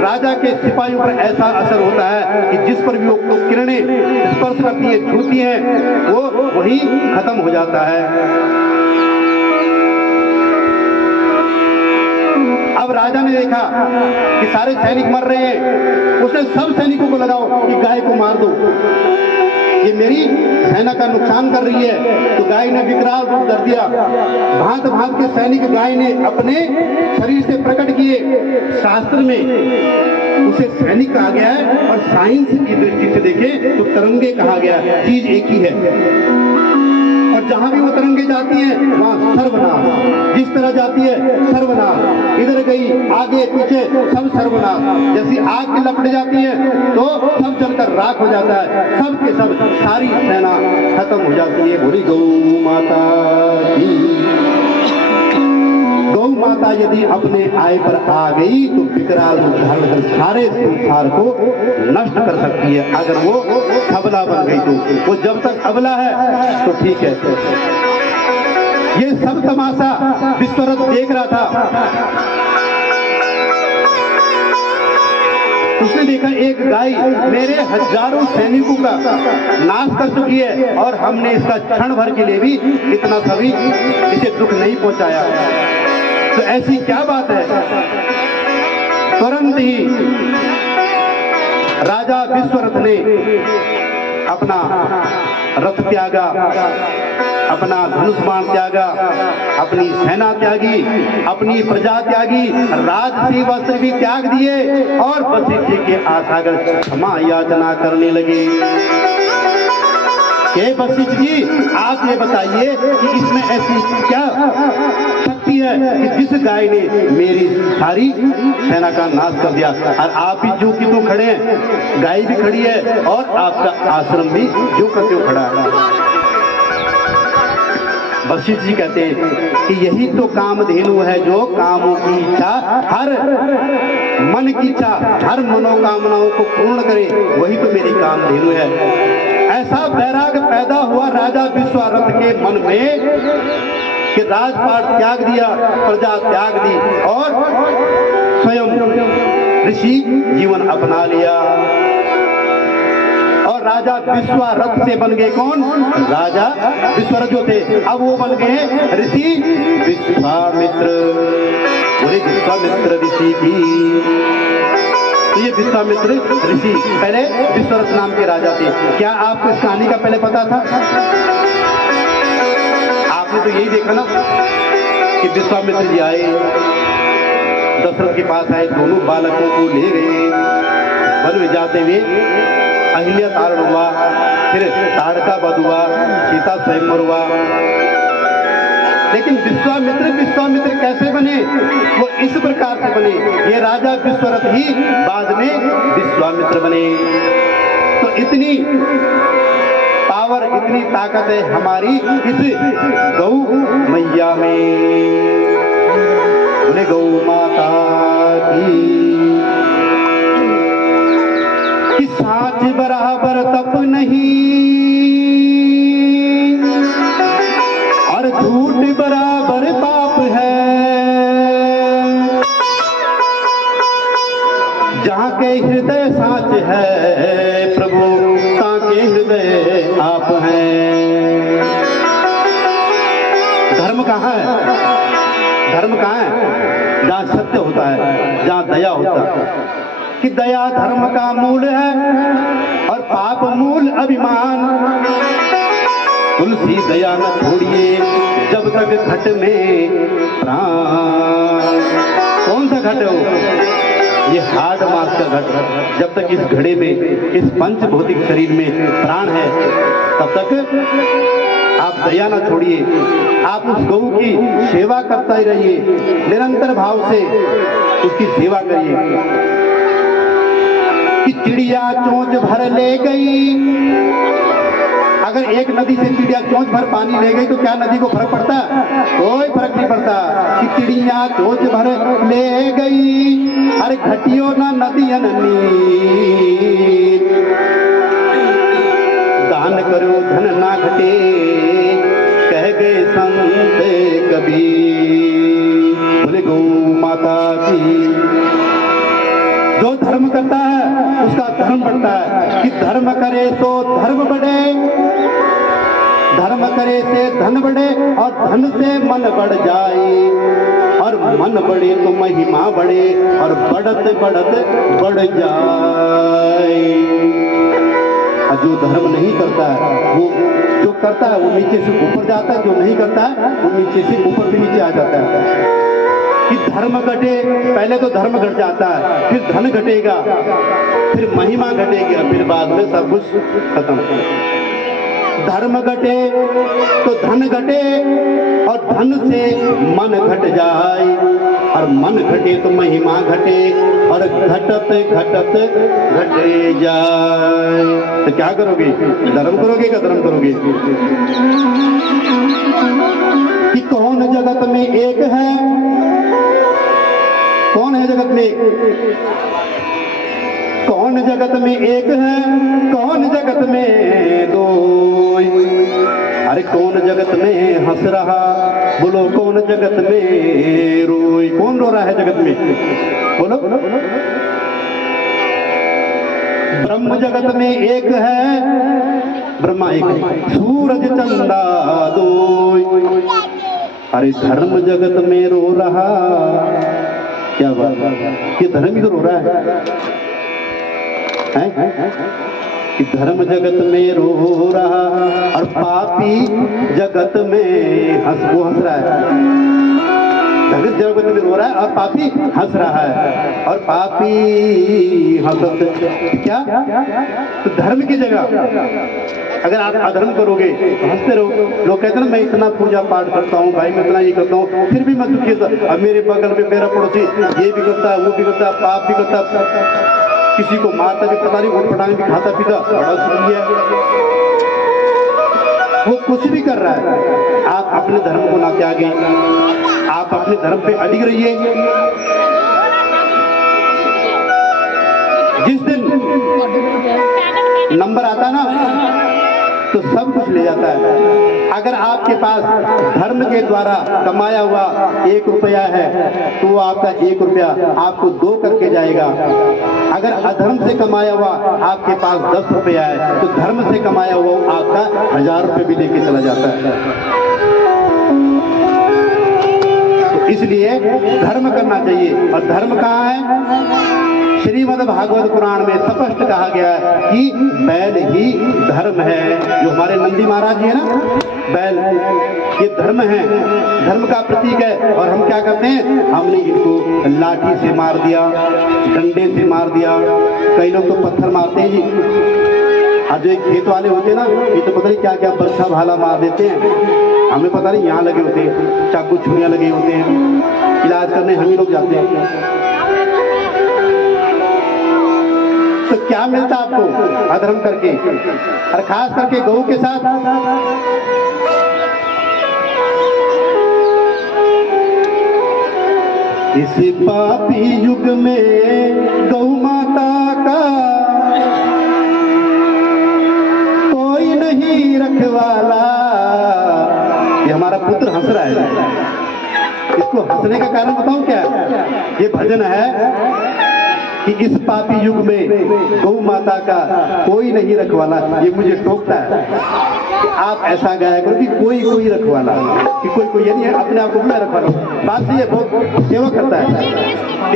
राजा के सिपाहियों पर ऐसा असर होता है कि जिस पर भी वो किरणें स्पर्श करती है, छूती हैं, वो वही खत्म हो जाता है। अब राजा ने देखा कि सारे सैनिक मर रहे हैं, उसने सब सैनिकों को लगाओ कि गाय को मार दो, ये मेरी सेना का नुकसान कर रही है। तो गाय ने विकराल रूप धर दिया। भांत भांत के सैनिक गाय ने अपने शरीर से प्रकट किए। शास्त्र में उसे सैनिक कहा गया है और साइंस की दृष्टि से देखें तो तरंगे कहा गया है, चीज एक ही है। और जहां भी वो तरंगे जाती हैं वहां सर्वनाश, जिस तरह जाती है सर्वनाश, इधर गई आगे पीछे सब सर्वनाश। जैसी आग की लपट जाती है तो सब जलकर राख हो जाता है, सब के सब सारी सेना खत्म हो जाती है। बोली गौ माता की। गौ माता यदि अपने आय पर आ गई तो विकराल रूप धारण कर सारे संसार को नष्ट कर सकती है। अगर वो अबला बन गई तो वो जब तक अबला है तो ठीक है। ये सब तमाशा विश्वरथ देख रहा था। उसने देखा एक गाय मेरे हजारों सैनिकों का नाश कर चुकी है और हमने इसका क्षण भर के लिए भी इतना कभी इसे दुख नहीं पहुंचाया, तो ऐसी क्या बात है। तुरंत ही राजा विश्वरथ ने अपना रथ त्यागा, अपना धनुष बाण त्यागा, अपनी सेना त्यागी, अपनी प्रजा त्यागी, राजसी वस्त्र भी त्याग दिए और वशिष्ठ जी के आसागर क्षमा याचना करने लगे। हे वशिष्ठ जी, आप ये बताइए कि इसमें ऐसी क्या शक्ति है कि जिस गाय ने मेरी सारी सेना का नाश कर दिया, और आप भी जो की तो खड़े हैं, गाय भी खड़ी है और आपका आश्रम भी जो का त्यों खड़ा है। वशिष्ठ जी कहते हैं कि यही तो कामधेनु है जो कामों की इच्छा, हर मन की इच्छा, हर मनोकामनाओं को पूर्ण करे, वही तो मेरी कामधेनु है। ऐसा वैराग पैदा हुआ राजा विश्वरथ के मन में कि राजपाट त्याग दिया, प्रजा त्याग दी और स्वयं ऋषि जीवन अपना लिया। और राजा विश्वरथ से बन गए कौन? राजा विश्वरथ जो थे, अब वो बन गए ऋषि विश्वामित्र। बोले विश्वामित्र ऋषि की। तो ये विश्वामित्र ऋषि पहले विश्वरथ नाम के राजा थे। क्या आपको इस कहानी का पहले पता था? आपने तो यही देखा ना कि विश्वामित्र जी आए, दशरथ के पास आए, दोनों बालकों को ले गए, वन में जाते हुए अहिल्या तारण हुआ, फिर ताड़का वध हुआ, सीता स्वयंवर हुआ। लेकिन विश्वामित्र कैसे बने? वो इस प्रकार से बने, ये राजा विश्वरथ ही बाद में विश्वामित्र बने। तो इतनी पावर, इतनी ताकत है हमारी इस गौ मैया में। बोले गौ माता की साच बराबर तप नहीं और झूठ बराबर पाप है। जहाँ के हृदय साच है प्रभु ताके हृदय आप हैं। धर्म कहाँ है? धर्म कहाँ है? जहाँ सत्य होता है, जहाँ दया होता है। कि दया धर्म का मूल है और पाप मूल अभिमान। तुलसी दया न छोड़िए जब तक घट में प्राण। कौन सा घट है वो? ये हार्ड मास का घट। जब तक इस घड़े में, इस पंच भौतिक शरीर में प्राण है, तब तक आप दया न छोड़िए। आप उस गौ की सेवा करता ही रहिए, निरंतर भाव से उसकी सेवा करिए। कि चिड़िया चोंच भर ले गई, अगर एक नदी से चिड़िया चोंच भर पानी ले गई तो क्या नदी को फर्क पड़ता? कोई फर्क नहीं पड़ता। कि चिड़िया चोंच भर ले गई, अरे घटियो ना नदियन नीर। दान करो धन ना घटे, कह गए संत कबीर। बोले गौ माता की। जो धर्म करता है उसका धर्म बढ़ता है। कि धर्म करे तो धर्म बढ़े, धर्म करे से धन बढ़े, और धन से मन बढ़ जाए, और मन बढ़े तो महिमा बढ़े, और बढ़त बढ़त बढ़ जाए। और जो धर्म नहीं करता है, वो जो करता है वो नीचे से ऊपर जाता है, जो नहीं करता है वो नीचे से ऊपर से नीचे आ जाता है। कि धर्म घटे, पहले तो धर्म घट जाता है, फिर धन घटेगा, फिर महिमा घटेगी, और फिर बाद में सब कुछ खत्म। धर्म घटे तो धन घटे, और धन से मन घट जाए, और मन घटे तो महिमा घटे, और घटत घटत घटे जाए। तो क्या करोगे? धर्म करोगे क्या धर्म करोगे? कि कौन जगत में एक है? कौन है जगत में? कौन जगत में एक है? कौन जगत में दो? अरे कौन जगत में हंस रहा? बोलो कौन जगत में रोई? कौन रो रहा है जगत में? बोलो। ब्रह्म जगत में एक है, ब्रह्मा एक है। सूरज चंदा दोई। अरे धर्म जगत में रो रहा। क्या बात है? ये धर्म ही तो रो रहा है? कि धर्म जगत में रो रहा, और पापी जगत में हंस रहा है। धर्म जगत में रो रहा है और पापी हंस रहा है, और पापी हंसत क्या? तो धर्म की जगह अगर आप अधर्म करोगे तो हंसते रहो। लोग कहते हैं ना, मैं इतना पूजा पाठ करता हूँ भाई, मैं इतना ये करता हूँ, फिर भी मैं दुखी था। अब मेरे बगल में मेरा पड़ोसी ये भी करता है, वो भी करता है, पाप भी करता है, किसी को मारता भी, पता नहीं उठपटांग भी खाता पीता, बड़ा सुखी है। वो कुछ भी कर रहा है, आप अपने धर्म को ना त्यागे, आप अपने धर्म पे अडिग रहिए। जिस दिन नंबर आता ना तो सब कुछ ले जाता है। अगर आपके पास धर्म के द्वारा कमाया हुआ 1 रुपया है तो वो आपका 1 रुपया आपको 2 करके जाएगा। अगर अधर्म से कमाया हुआ आपके पास 10 रुपया है तो धर्म से कमाया हुआ आपका 1000 रुपये भी लेके चला जाता है। तो इसलिए धर्म करना चाहिए। और धर्म कहाँ है? श्रीमद् भागवत पुराण में स्पष्ट कहा गया है कि बैल ही धर्म है। जो हमारे नंदी महाराज जी है ना, बैल ये धर्म है, धर्म का प्रतीक है। और हम क्या करते हैं? हमने इनको लाठी से मार दिया, डंडे से मार दिया, कई लोग तो पत्थर मारते हैं जी। और जो खेत वाले होते हैं ना, ये तो पता नहीं क्या क्या बरछा भाला मार देते हैं, हमें पता नहीं यहाँ लगे होते हैं, चाकू छुरियाँ लगे होते हैं, इलाज करने हम ही लोग जाते हैं। तो क्या मिलता आपको अधर्म करके? और खास करके गौ के साथ इसी पापी युग में गौ माता का कोई नहीं रखवाला। ये हमारा पुत्र हंस रहा है। इसको हंसने का कारण बताऊं क्या? ये भजन है कि इस पापी युग में गौ माता का कोई नहीं रखवाला। ये मुझे टोकता है कि आप ऐसा गाया करो कि कोई रखवाला, कि कोई यानी अपने आप को मैं रखवाला। बात सही है, बहुत सेवा करता है।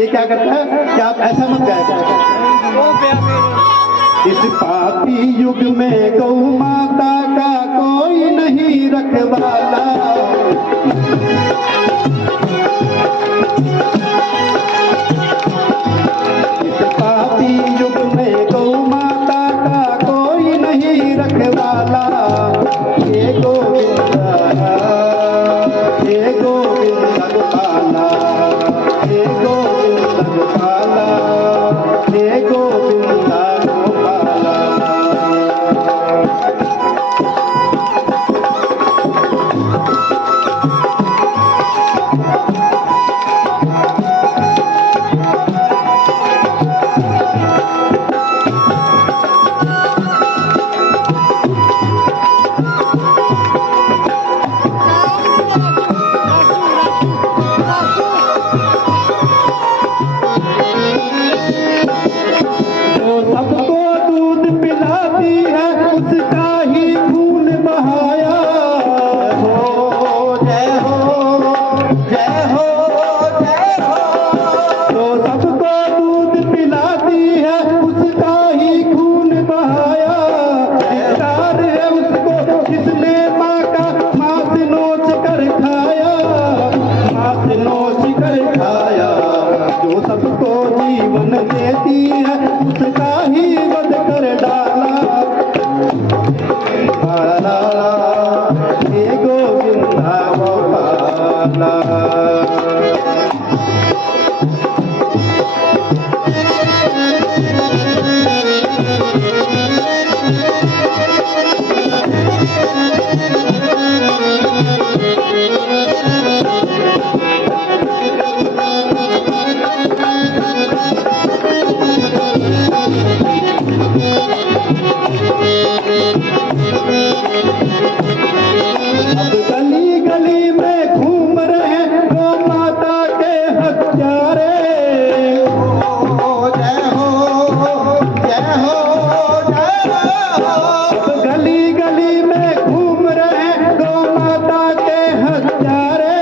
ये क्या करता है कि आप ऐसा मत गाया करो। इस पापी युग में गौ माता का कोई नहीं रखवाला। इस पापी युग में गौ माता का कोई नहीं रखवाला। हे गोविंदा, हे गोविंदा गोपाला, हे गोविंदा गोपाला, हे गोविंदा गोपाला। सबको दूध पिलाती है उसका ही खून बहाया। हो जय हो जय हो जय हो। तो सबको दूध पिलाती है उसका ही खून बहाया। धिक्कार है उसको जिसने माँ का मांस नोच कर खाया, मांस नोच कर खाया। जो सबको जीवन देती है उसका ही वध कर डाला। हे गोविंदा गोपाला। अब गली गली में घूम रहे गौ माता के हत्यारे। जय हो जय हो जय हो। अब गली गली में घूम रहे गौ माता के हत्यारे।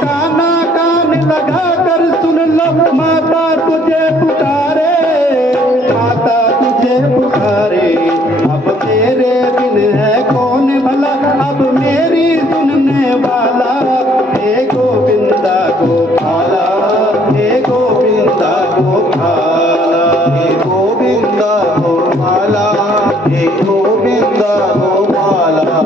काना कान लगा कर सुन लो माता तुझे पुकारे, माता तुझे पुकारे। अब तेरे बिन है कौन भला, अब मेरी सुनने वाला। हे गोविंदा गोपाला, हे गोविंदा गोपाला, हे गोविंदा गोपाला, हे गोविंदा गोपाला।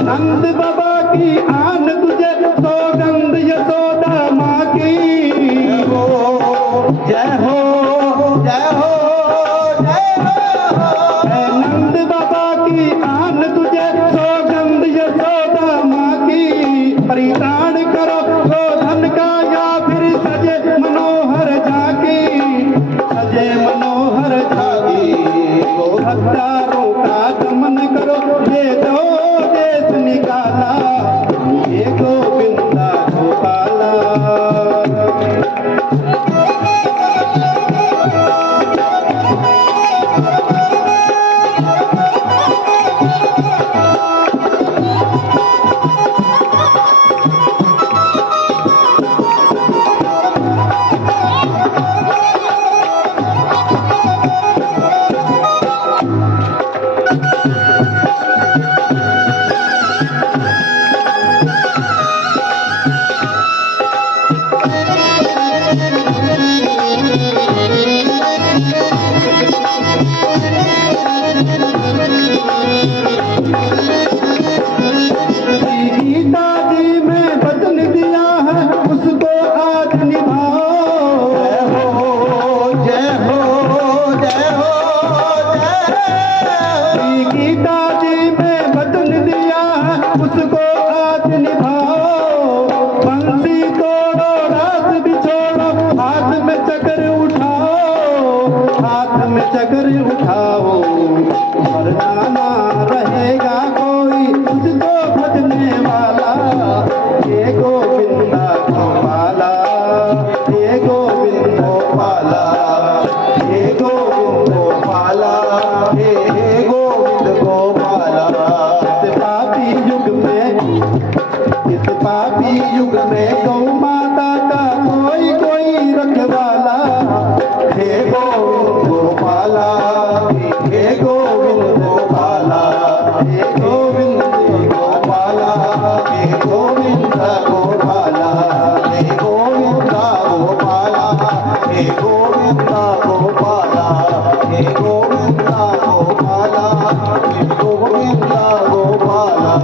नंद बाबा की आन तुझे सौगंध यशोदा माँ की। हो जय हो जय हो जय हो। नंद बाबा की आन तुझे सौगंध यशोदा माँ की। परित्राण करो गोधन का या फिर सजे मनोहर झांकी, सजे मनोहर झांकी। गो हत्यारों का दमन करो, ये दो देश निकाला। हे गोविंदा गोपाला। में चक्र उठाओ, वरना ना रहेगा कोई तुझको भजने वाला। हे गोविंदा गोपाला, हे गोविंद गोपाला, हे गोविंद गोपाला, हे गोविंद गोपाला। इस पापी युग में गौ माता का कोई रखवाला। हे गोविंद गोपाला, हे गोविंद गोपाला, हे गोविंद गोपाला, हे गोविंद गोपाला, हे गोविंद गोपाला, हे गोविंद गोपाला, हे गोविंद गोपाला, हे गोविंद गोपाला।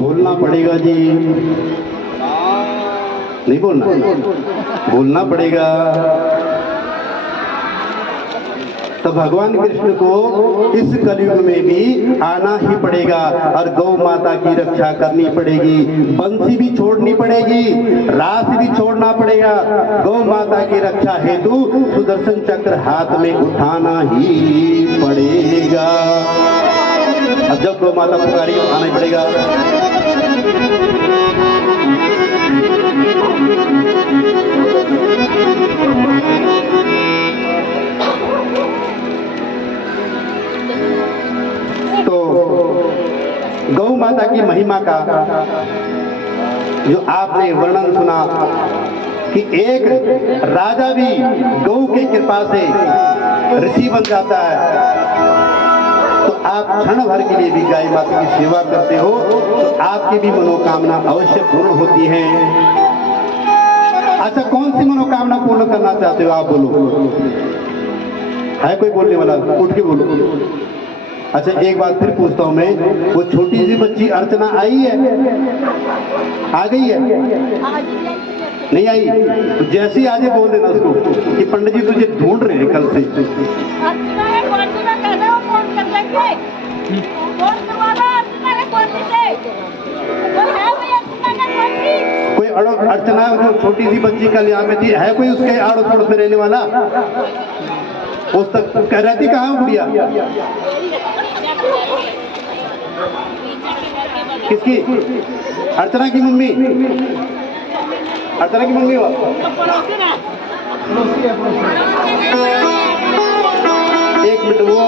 बोलना पड़ेगा जी, नहीं बोलना, बोलना पड़ेगा। तो भगवान कृष्ण को इस कलयुग में भी आना ही पड़ेगा और गौ माता की रक्षा करनी पड़ेगी। बंसी भी छोड़नी पड़ेगी, रास भी छोड़ना पड़ेगा। गौ माता की रक्षा हेतु सुदर्शन चक्र हाथ में उठाना ही पड़ेगा। अब जब गौ माता पुकारी उठाना ही पड़ेगा। तो गौ माता की महिमा का जो आपने वर्णन सुना कि एक राजा भी गौ की कृपा से ऋषि बन जाता है, तो आप क्षण भर के लिए भी गाय माता की सेवा करते हो तो आपकी भी मनोकामना अवश्य पूर्ण होती है। अच्छा, कौन सी मनोकामना पूर्ण करना चाहते हो आप? बोलो, है कोई बोलने वाला? उठ के बोलो। अच्छा, एक बात फिर पूछता हूँ मैं, वो छोटी सी बच्ची अर्चना आई है? आ गई है? नहीं आई? तो जैसे ही आगे बोल देना उसको कि पंडित जी तुझे ढूंढ रहे हैं कल से। कोई अर्चना जो छोटी सी बच्ची कल यहाँ पे थी, है कोई उसके आड़ पड़ोस में रहने वाला? उस तक कह रही थी कहाँ बुढ़िया? किसकी? अर्चना की मम्मी? अर्चना की मम्मी हो? एक मिनट, वो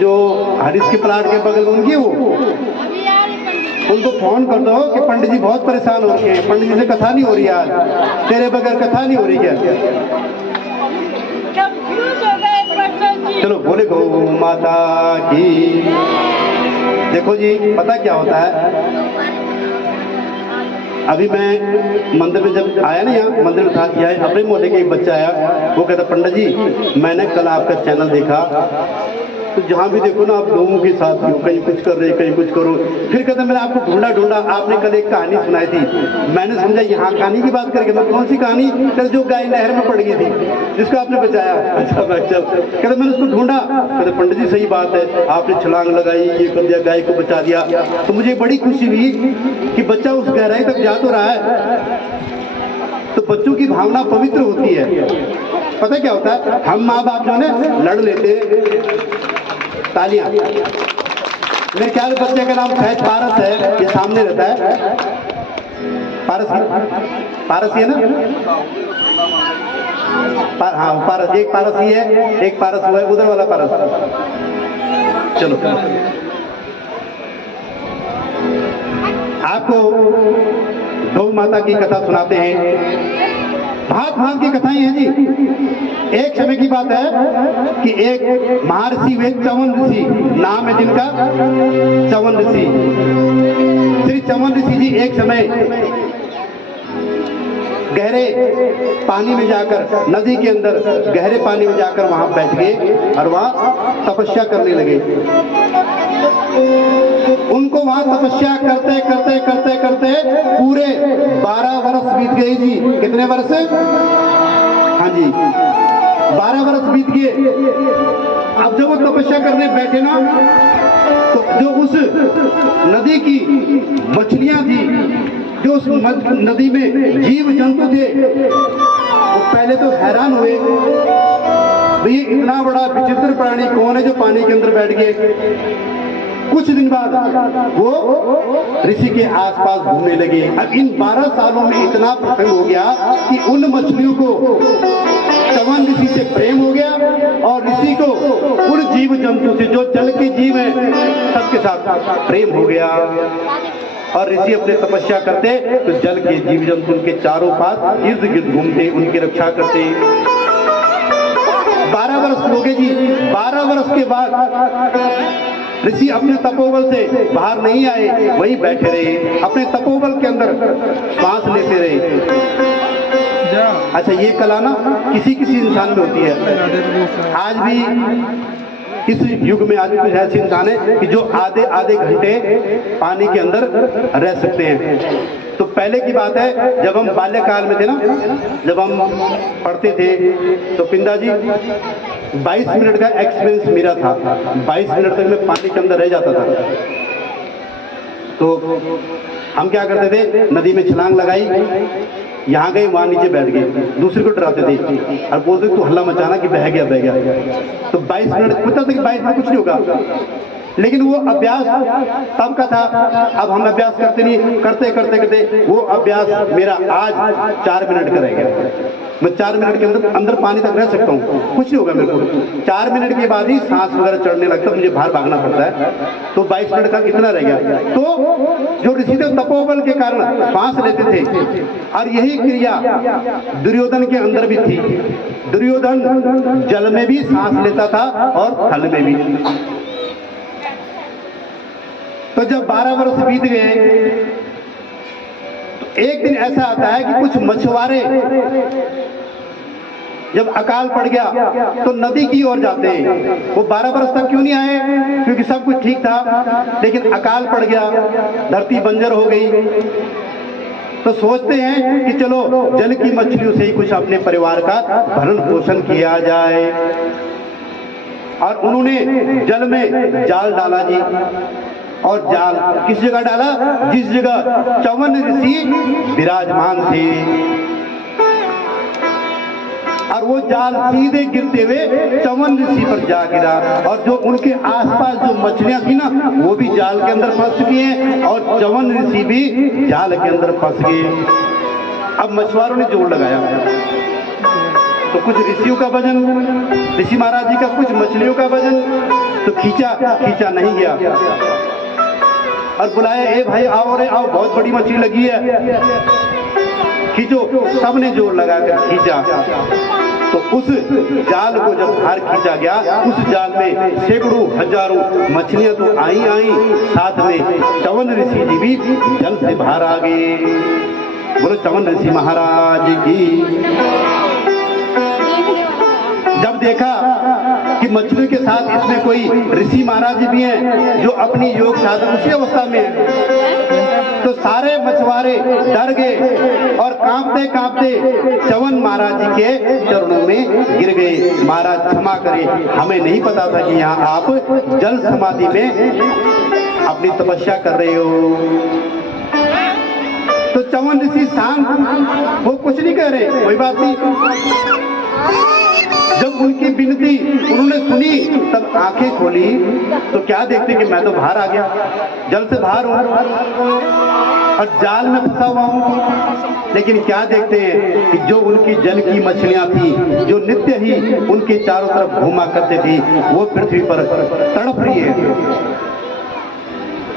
जो हरीश के प्लाट के बगल में उनकी, वो उनको फोन कर दो कि पंडित जी बहुत परेशान हो रहे हैं, पंडित जी से कथा नहीं हो रही आज, तेरे बगैर कथा नहीं हो रही क्या? चलो बोले गौ माता की। देखो जी, पता क्या होता है, अभी मैं मंदिर में जब आया ना, यहाँ मंदिर में था, किया है, अपने मोहल्ले का एक बच्चा आया, वो कहता पंडित जी मैंने कल आपका चैनल देखा, तो जहाँ भी देखो ना आप लोगों के साथ हो, कहीं कुछ कर रहे कहीं कुछ करो। फिर कहता मैंने आपको ढूंढा ढूंढा, आपने कल एक कहानी सुनाई थी, मैंने समझा यहाँ कहानी की बात करके। मैं कौन सी कहानी? कल जो गाय नहर में पड़ गई थी जिसको आपने बचाया। अच्छा चल, कहते मैंने उसको ढूंढा। कहते पंडित जी सही बात है, आपने छलांग लगाई, ये कर दिया, गाय को बचा दिया। तो मुझे बड़ी खुशी हुई कि बच्चा उस गहराई तक जा तो रहा है। तो बच्चों की भावना पवित्र होती है। पता क्या होता है, हम माँ बाप जो है लड़ लेते, तालियां। मेरे ख्याल बच्चे का नाम शायद पारस है, ये सामने रहता है। पारस ही है ना? हाँ पारस, एक पारस ही है, एक पारस हुआ है, उधर वाला पारस। चलो, आपको गौ माता की कथा सुनाते हैं। भांत भांत की कथाएं हैं जी। एक समय की बात है कि एक महर्षि वे चवन ऋषि, नाम है जिनका चवन ऋषि। श्री चवन ऋषि जी एक समय गहरे पानी में जाकर, नदी के अंदर गहरे पानी में जाकर वहां बैठ गए और वहां तपस्या करने लगे। उनको वहां तपस्या करते करते करते करते पूरे 12 वर्ष बीत गए जी। कितने वर्ष? हाँ जी, 12 वर्ष बीत गए। अब जब वो तपस्या करने बैठे ना, तो जो उस नदी की मछलियां थी, जो उस नदी में जीव जंतु थे, वो ये इतना बड़ा विचित्र प्राणी कौन है जो पानी के अंदर बैठ गए। कुछ दिन बाद वो ऋषि के आसपास घूमने लगे। अब इन 12 सालों में इतना प्रसंग हो गया कि उन मछलियों को चवन ऋषि से प्रेम हो गया और ऋषि को उन जीव जंतु से जो जल के जीव हैं सबके साथ प्रेम हो गया। और ऋषि अपने तपस्या करते तो जल के जीव जंतु उनके चारों पास इर्द गिर्द घूमते, उनकी रक्षा करते। 12 वर्ष हो गए जी। 12 वर्ष के बाद ऋषि अपने तपोबल से बाहर नहीं आए, वहीं बैठे रहे, अपने तपोबल के अंदर सांस लेते रहे। अच्छा, ये कला ना किसी किसी इंसान में होती है। आज भी इस युग में आज भी कुछ ऐसे इंसान है कि जो आधे आधे घंटे पानी के अंदर रह सकते हैं। तो पहले की बात है, जब हम बाल्यकाल में थे ना, जब हम पढ़ते थे तो पिंदा जी 22 मिनट का एक्सपीरियंस मेरा था। 22 मिनट तक मैं पानी के अंदर रह जाता था। तो हम क्या करते थे, नदी में छलांग लगाई, यहाँ गए वहाँ नीचे बैठ गए, दूसरे को डराते थे और बोलते तू हल्ला मचाना कि बह गया बह गया। तो 22 मिनट पता था कि 22 मिनट कुछ नहीं होगा, लेकिन वो अभ्यास तब का था। अब हम अभ्यास करते नहीं, करते करते करते वो अभ्यास मेरा आज 4 मिनट का रह गया। मैं 4 मिनट के अंदर पानी तक रह सकता हूँ, कुछ नहीं होगा मेरे को। 4 मिनट के बाद ही सांस वगैरह चढ़ने लगता, मुझे बाहर भागना पड़ता है। तो 22 मिनट का इतना रह गया। तो जो ऋषि थे तपोबल के कारण सांस लेते थे, और यही क्रिया दुर्योधन के अंदर भी थी। दुर्योधन जल में भी सांस लेता था और थल में भी। तो जब 12 वर्ष बीत गए तो एक दिन ऐसा आता है कि कुछ मछुआरे जब अकाल पड़ गया तो नदी की ओर जाते हैं। वो 12 वर्ष तक क्यों नहीं आए, क्योंकि सब कुछ ठीक था, लेकिन अकाल पड़ गया, धरती बंजर हो गई। तो सोचते हैं कि चलो जल की मछलियों से ही कुछ अपने परिवार का भरण पोषण किया जाए। और उन्होंने जल में जाल डाला जी। और जाल किस जगह डाला, जिस जगह चवन ऋषि विराजमान थे। और वो जाल सीधे गिरते हुए चवन ऋषि पर जा गिरा। और जो उनके आसपास जो मछलियां थी ना, वो भी जाल के अंदर फंस चुकी हैं और चवन ऋषि भी जाल के अंदर फंस गए। अब मछुआरों ने जोर लगाया, तो कुछ ऋषियों का वजन, ऋषि महाराज जी का, कुछ मछलियों का वजन, तो खींचा नहीं गया। और बुलाया, ए भाई आओ रे आओ, बहुत बड़ी मछली लगी है, खींचो। सबने जोर लगाकर खींचा। तो उस जाल को जब बाहर खींचा गया, उस जाल में सैकड़ों हजारों मछलियां तो आई, साथ में चवन ऋषि जी भी जल से बाहर आ गए। बोलो चवन ऋषि महाराज की। जब देखा कि मछली के साथ इसमें कोई ऋषि महाराज भी हैं जो अपनी योग साधन उसी अवस्था में है, तो सारे मछुआरे डर गए और कांपते कांपते चवन महाराज जी के चरणों में गिर गए। महाराज क्षमा करें, हमें नहीं पता था कि यहाँ आप जल समाधि में अपनी तपस्या कर रहे हो। तो चवन ऋषि शांत, वो कुछ नहीं कह रहे, कोई बात नहीं। जब उनकी विनती उन्होंने सुनी, तब आंखें खोली तो क्या देखते कि मैं तो बाहर आ गया, जल से बाहर हूं और जाल में फंसा हुआ हूं। लेकिन क्या देखते हैं कि जो उनकी जल की मछलियां थी, जो नित्य ही उनके चारों तरफ घूमा करते थी, वो पृथ्वी पर तड़प रही है।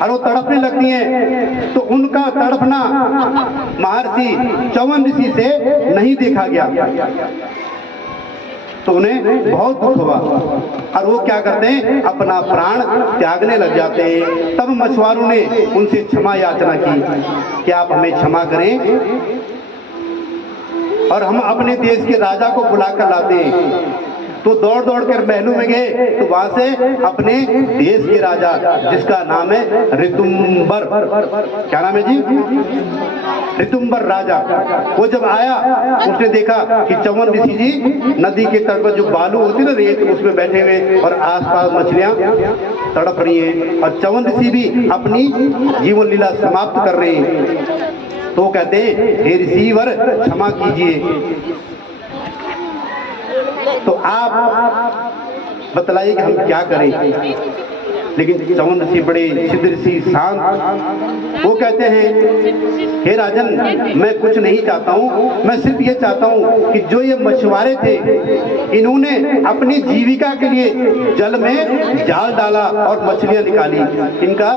और वो तड़पने लगती हैं, तो उनका तड़पना महर्षि चवन ऋषि से नहीं देखा गया। तो उन्हें बहुत दुख हुआ और वो क्या करते हैं, अपना प्राण त्यागने लग जाते हैं। तब मछुआरों ने उनसे क्षमा याचना की कि आप हमें क्षमा करें और हम अपने देश के राजा को बुलाकर लाते हैं। तो दौड़ दौड़ कर महलों में गए, तो वहां से अपने देश के राजा, जिसका नाम है ऋतुम्बर, क्या नाम है जी, ऋतुम्बर राजा, वो जब आया उसने देखा कि चवन ऋषि जी नदी के तट पर जो बालू होती ना, रेत, उसमें बैठे हुए और आसपास मछलियां तड़प रही हैं और चवन ऋषि भी अपनी जीवन लीला समाप्त कर रहे हैं। तो कहते हैं, हे ऋषिवर क्षमा कीजिए। तो आप बतलाइए कि हम क्या करें। लेकिन चवन ऋषि बड़े सिद्ध ऋषि शांत, वो कहते हैं हे राजन, मैं कुछ नहीं चाहता हूँ, मैं सिर्फ ये चाहता हूँ कि जो ये मछुआरे थे इन्होंने अपनी जीविका के लिए जल में जाल डाला और मछलियां निकाली, इनका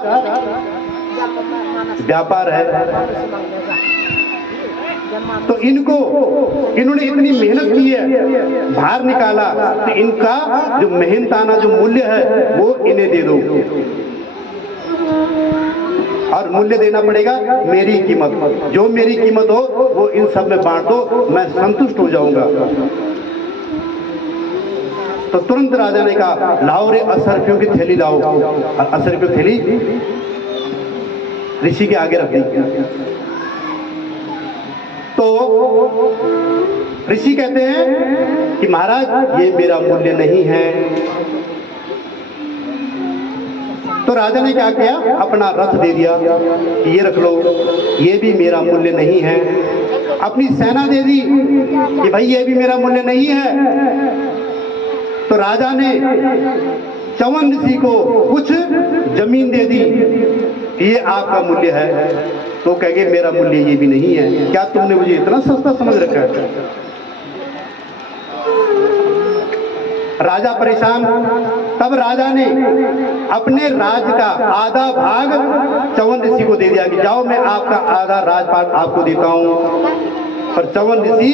व्यापार है। तो इन्होंने इतनी मेहनत की है, बाहर निकाला, तो इनका जो मेहनताना जो मूल्य है वो इन्हें दे दो, और मूल्य देना पड़ेगा मेरी कीमत, जो मेरी कीमत हो वो इन सब में बांट दो, मैं संतुष्ट हो जाऊंगा। तो तुरंत राजा ने कहा लाओ रे 80 रुपयों की थैली लाओ, और 80 रुपयों की थैली ऋषि के आगे रख दी। तो ऋषि कहते हैं कि महाराज ये मेरा मूल्य नहीं है। तो राजा ने क्या किया, अपना रथ दे दिया कि ये रख लो, ये भी मेरा मूल्य नहीं है। अपनी सेना दे दी कि भाई ये भी मेरा मूल्य नहीं है। तो राजा ने चवन ऋषि को कुछ जमीन दे दी, ये आपका मूल्य है। तो कहेंगे मेरा मूल्य ये भी नहीं है, क्या तुमने मुझे इतना सस्ता समझ रखा है। राजा परेशान। तब राजा ने अपने राज का आधा भाग चवन ऋषि को दे दिया कि जाओ मैं आपका आधा राजपाट आपको देता हूं। पर चवन ऋषि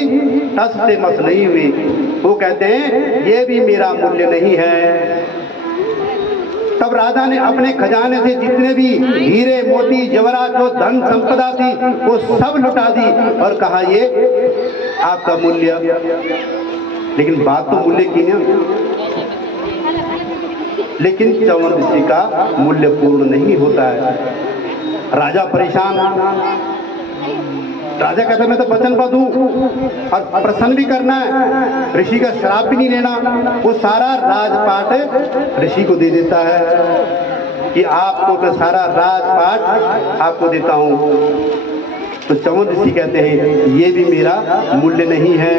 टस से मस नहीं हुए, वो कहते हैं ये भी मेरा मूल्य नहीं है। तब राजा ने अपने खजाने से जितने भी हीरे मोती जवाहरात जो धन संपदा थी वो सब लुटा दी और कहा ये आपका मूल्य। लेकिन बात तो मूल्य की ना, लेकिन चवन ऋषि का मूल्य पूर्ण नहीं होता है। राजा परेशान। राजा कहता है मैं तो वचन बद्ध हूं और प्रसन्न भी करना है, ऋषि का श्राप भी नहीं लेना। वो सारा राजपाट ऋषि को दे देता है कि आपको तो सारा राजपाट आपको देता हूं। तो चवन ऋषि कहते हैं ये भी मेरा मूल्य नहीं है।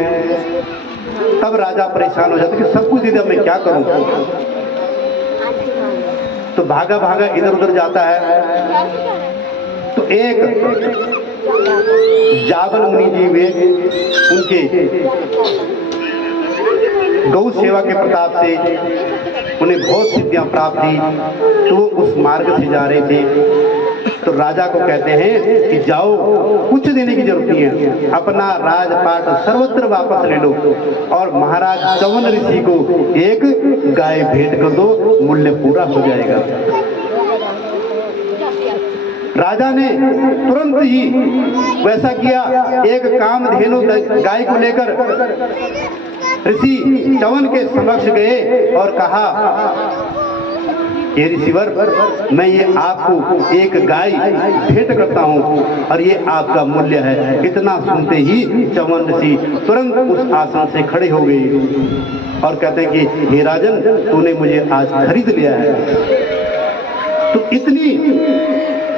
तब राजा परेशान हो जाता है कि सब कुछ दे दिया, मैं क्या करूं। तो भागा भागा इधर उधर जाता है। तो एक जाबल मुनि जी वे, उनके गौ सेवा के प्रताप से उन्हें बहुत सिद्धियां प्राप्त थी, तो वो उस मार्ग से जा रहे थे। तो राजा को कहते हैं कि जाओ, कुछ देने की जरूरत नहीं है, अपना राजपाट सर्वत्र वापस ले लो और महाराज चवन ऋषि को एक गाय भेंट कर दो, मूल्य पूरा हो जाएगा। राजा ने तुरंत ही वैसा किया। एक कामधेनु गाय को लेकर ऋषि चवन के समक्ष गए और कहा हे ऋषिवर, मैं ये आपको एक गाय भेंट करता हूँ और ये आपका मूल्य है। इतना सुनते ही चवन ऋषि तुरंत उस आसन से खड़े हो गए और कहते हैं कि हे राजन, तूने मुझे आज खरीद लिया है। तो इतनी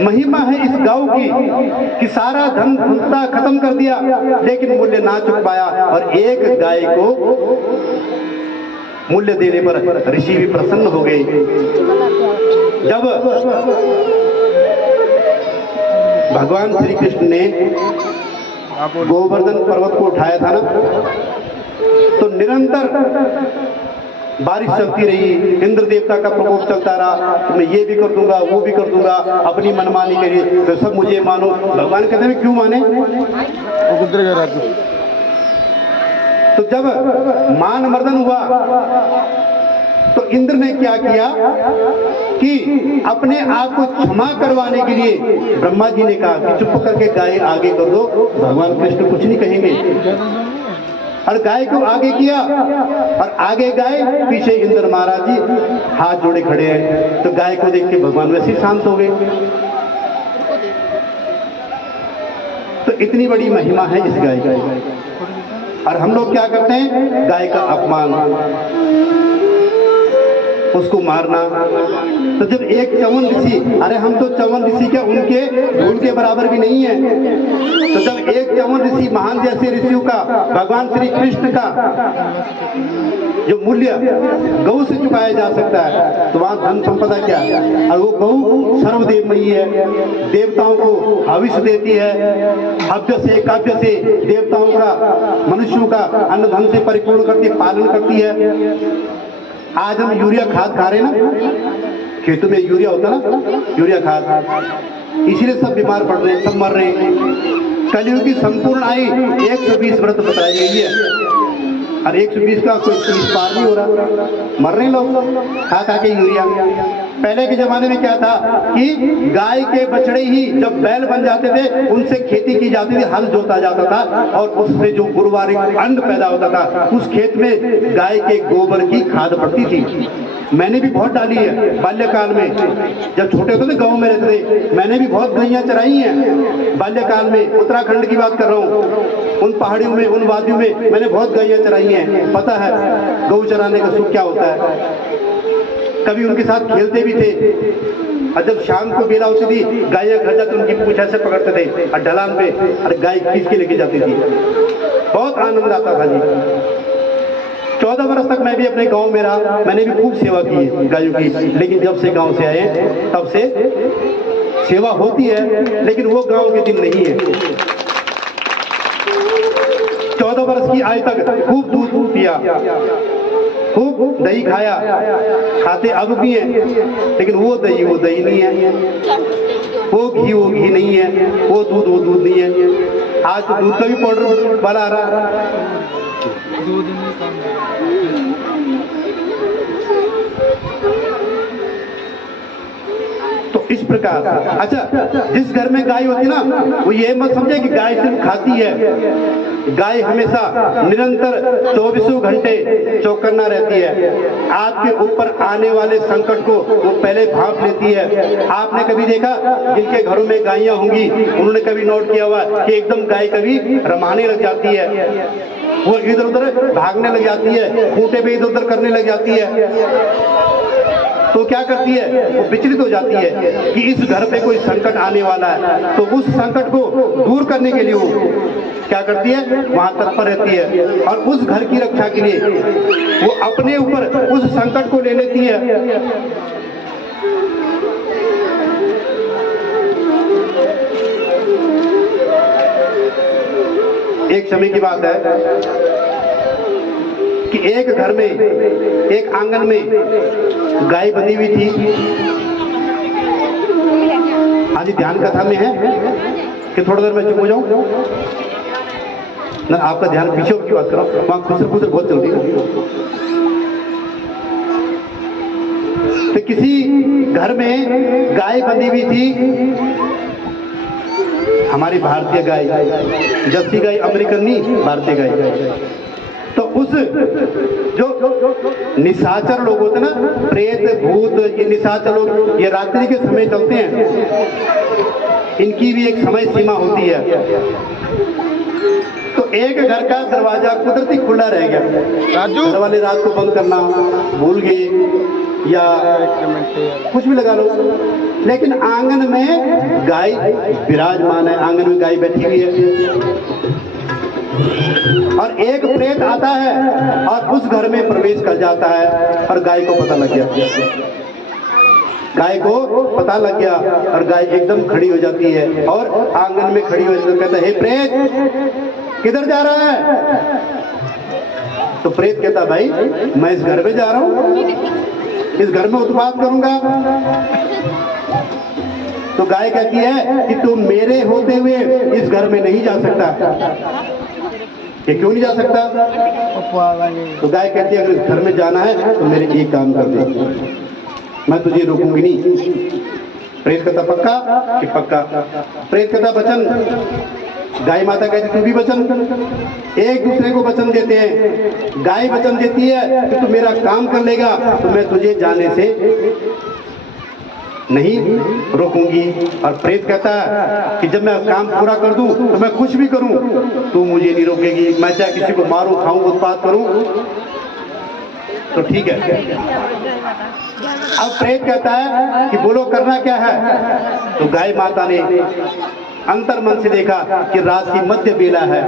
महिमा है इस गांव की कि सारा धन संपदा खत्म कर दिया लेकिन मूल्य ना चुक पाया, और एक गाय को मूल्य देने पर ऋषि भी प्रसन्न हो गए। जब भगवान श्री कृष्ण ने गोवर्धन पर्वत को उठाया था ना, तो निरंतर बारिश चलती रही, इंद्र देवता का प्रकोप चलता रहा, तो मैं ये भी कर दूंगा वो भी कर दूंगा, अपनी मनमानी करिए, तो सब मुझे मानो। भगवान कहते हैं क्यों माने। तो जब मान मर्दन हुआ तो इंद्र ने क्या किया कि अपने आप को क्षमा करवाने के लिए ब्रह्मा जी ने कहा कि चुप करके गाय आगे कर दो, भगवान कृष्ण कुछ नहीं कहेंगे। और गाय को आगे किया और आगे गाय, पीछे इंद्र महाराज जी हाथ जोड़े खड़े हैं। तो गाय को देख के भगवान वैसे शांत हो गए। तो इतनी बड़ी महिमा है इस गाय का। और हम लोग क्या करते हैं, गाय का अपमान। उसको मारना। तो जब एक चवन ऋषि, अरे हम तो चवन ऋषि क्या उनके धूल के बराबर भी नहीं है, तो जब एक चवन ऋषि महान जैसे ऋषियों का भगवान श्री कृष्ण का जो मूल्य गौ से चुकाया जा सकता है, तो वहां धन संपदा क्या है। और वो गौ सर्वदेवमयी है, देवताओं को हविष्य देती है, हव्य से काव्य से देवताओं का मनुष्यों का अन्न धन से परिपूर्ण करती है, पालन करती है। आज हम यूरिया खाद खा रहे हैं ना, खेतों में यूरिया होता ना, यूरिया खाद, इसीलिए सब बीमार पड़ रहे हैं, सब मर रहे हैं। कलयुग की संपूर्ण आयु 120 व्रत बताई गई है, और 120 का कोई 30 पार नहीं हो रहा, मर रहे लोग खा खा के यूरिया। पहले के जमाने में क्या था कि गाय के बछड़े ही जब बैल बन जाते थे, उनसे खेती की जाती थी, हल जोता जाता था, और उससे जो गुरुवारिक अन्न पैदा होता था, उस खेत में गाय के गोबर की खाद पड़ती थी। मैंने भी बहुत डाली है बाल्यकाल में, जब छोटे होते थे गांव में रहते थे, मैंने भी बहुत गैया चराई हैं बाल्यकाल में। उत्तराखंड की बात कर रहा हूँ, उन पहाड़ियों में, उन वादियों में मैंने बहुत गैया चराई हैं। पता है गौ चराने का सुख क्या होता है। कभी उनके साथ खेलते भी थे, और जब शाम को बेला होती थी, गायें घर जाकर उनकी पूंछ ऐसे पकड़ते थे और ढलान पे, और गाय खींच के लेके जाती थी। बहुत आनंद आता था जी। 14 वर्ष तक मैं भी अपने गांव में रहा, मैंने भी खूब सेवा की है गायों की। लेकिन जब से गांव से आए तब से सेवा होती है, लेकिन वो गांव के दिन नहीं है। 14 वर्ष की आयु तक खूब दूध पिया, खूब दही खाया, खाते अब भी है, लेकिन वो दही नहीं है, वो घी नहीं है, वो दूध नहीं है। आज तो दूध का भी पाउडर वाला आ रहा। तो इस प्रकार, अच्छा, जिस घर में गाय होती ना, वो ये मत समझे कि गाय सिर्फ खाती है। गाय हमेशा निरंतर 24 घंटे चौकन्ना रहती है। आपके ऊपर आने वाले संकट को वो पहले भांप लेती है। आपने कभी देखा जिनके घरों में गायें होंगी, उन्होंने कभी नोट किया हुआ कि एकदम गाय कभी रमाने लग जाती है, वो इधर उधर भागने लग जाती है, खूंटे पे इधर उधर करने लग जाती है। तो क्या करती है, वो विचलित हो जाती है कि इस घर पे कोई संकट आने वाला है। तो उस संकट को दूर करने के लिए वो क्या करती है, वहां तत्पर रहती है, और उस घर की रक्षा के लिए वो अपने ऊपर उस संकट को ले लेती है। एक समय की बात है कि एक घर में, एक आंगन में गाय बंधी हुई थी। हाँ जी, ध्यान कथा में है कि थोड़ी देर में चुप हो जाऊं ना, आपका ध्यान पीछे की बात करो, वहां खुसर बहुत चलती है। तो किसी घर में गाय बंधी हुई थी, हमारी भारतीय गाय, जर्सी गाय, अमेरिकन नहीं, भारतीय गाय। तो उस जो निशाचर लोग होते ना, प्रेत भूत, ये निशाचर लोग ये रात्रि के समय चलते हैं, इनकी भी एक समय सीमा होती है। तो एक घर का दरवाजा कुदरती खुला रह गया, घर वाले रात को बंद करना भूल गए या कुछ भी लगा लो, लेकिन आंगन में गाय विराजमान है, आंगन में गाय बैठी हुई है, और एक प्रेत आता है और उस घर में प्रवेश कर जाता है, और गाय को पता लग गया, गाय को पता लग गया, और गाय एकदम खड़ी हो जाती है और आंगन में खड़ी हो जाती है। कहता है, हे प्रेत, किधर जा रहा है? तो प्रेत कहता, भाई मैं इस घर में जा रहा हूं, इस घर में उत्पात करूंगा। तो गाय कहती है कि तुम मेरे होते हुए इस घर में नहीं जा सकता। ये क्यों नहीं जा सकता? तो गाय कहती है, अगर इस घर में जाना है तो मेरे एक काम कर दे, मैं तुझे रोकूंगी नहीं। प्रेत कहता, पक्का? कि पक्का। प्रेत कहता, वचन। गाय माता कहती, तू भी वचन। एक दूसरे को वचन देते हैं। गाय वचन देती है कि तू मेरा काम कर लेगा तो मैं तुझे जाने से नहीं रोकूंगी, और प्रेत कहता है कि जब मैं काम पूरा कर दूं तो मैं कुछ भी करूं तू मुझे नहीं रोकेगी, मैं चाहे किसी को मारूं, खाऊं, उत्पात करूं। तो ठीक है। अब प्रेत कहता है कि बोलो करना क्या है। तो गाय माता ने अंतर मन से देखा कि रात की मध्य बेला है,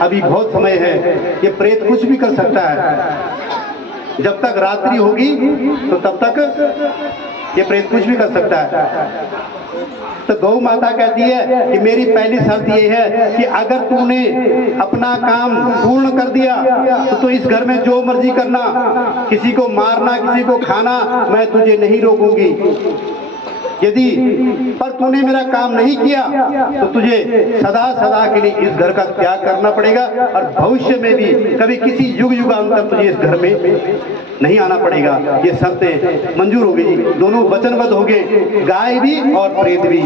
अभी बहुत समय है, ये प्रेत कुछ भी कर सकता है। जब तक रात्रि होगी तो तब तक ये प्रेत कुछ भी कर सकता है। तो गौ माता कहती है कि मेरी पहली शर्त ये है कि अगर तूने अपना काम पूर्ण कर दिया तो इस घर में जो मर्जी करना, किसी को मारना, किसी को खाना, मैं तुझे नहीं रोकूंगी। यदि पर तूने मेरा काम नहीं किया तो तुझे सदा सदा के लिए इस घर का त्याग करना पड़ेगा और भविष्य में भी कभी किसी युग युगांतर तुझे इस घर में नहीं आना पड़ेगा। ये शर्तें मंजूर हो गई, दोनों वचनबद्ध हो गए, गाय भी और प्रेत भी।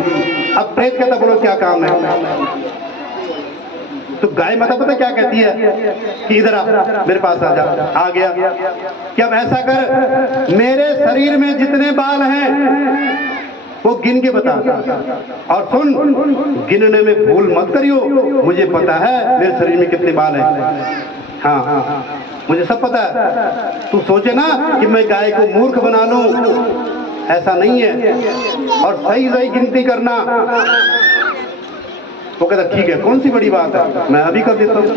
अब प्रेत कहता बोलो क्या काम है। तो गाय माता पता क्या कहती है कि इधर आ, मेरे पास आ जा। आ गया कि अब ऐसा कर, मेरे शरीर में जितने बाल हैं वो गिन के बता, और सुन, गिनने में भूल मत करियो, मुझे पता है मेरे शरीर में कितने बाल हैं। हाँ, मुझे सब पता है। तू सोचे ना कि मैं गाय को मूर्ख बना लूं, ऐसा नहीं है। और सही सही गिनती करना। वो कहता ठीक है, कौन सी बड़ी बात है, मैं अभी कर देता हूँ।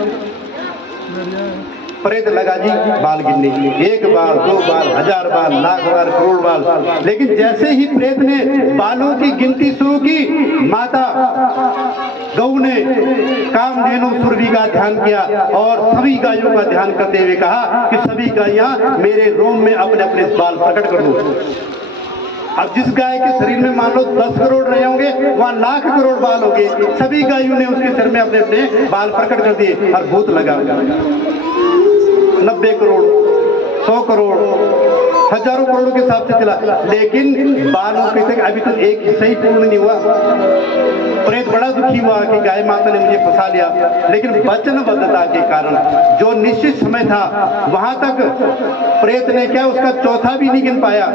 प्रेत लगा जी बाल गिनने के लिए, 1 बाल, 2 बाल, 1000 बाल, लाख बाल, करोड़ बाल। लेकिन जैसे ही प्रेत ने बालों की गिनती शुरू की, माता गौ ने कामधेनु सुरभि का ध्यान किया और सभी गायों का ध्यान करते हुए कहा कि सभी गायें मेरे रोम में अपने अपने बाल प्रकट कर दो। अब जिस गाय के शरीर में मान लो 10 करोड़ रहे होंगे, वहां लाख करोड़ बाल हो गए। सभी गायों ने उसके सिर में अपने अपने बाल प्रकट कर दिए और भूत लगा। 90 करोड़, 100 करोड़, हजारों करोड़ों के हिसाब से चला, लेकिन बालों के तक अभी तक एक हिस्सा ही पूर्ण नहीं हुआ। प्रेत बड़ा दुखी हुआ कि गाय माता ने मुझे फंसा लिया, लेकिन वचनबद्धता के कारण जो निश्चित समय था वहां तक प्रेत ने क्या उसका चौथा भी नहीं गिन पाया।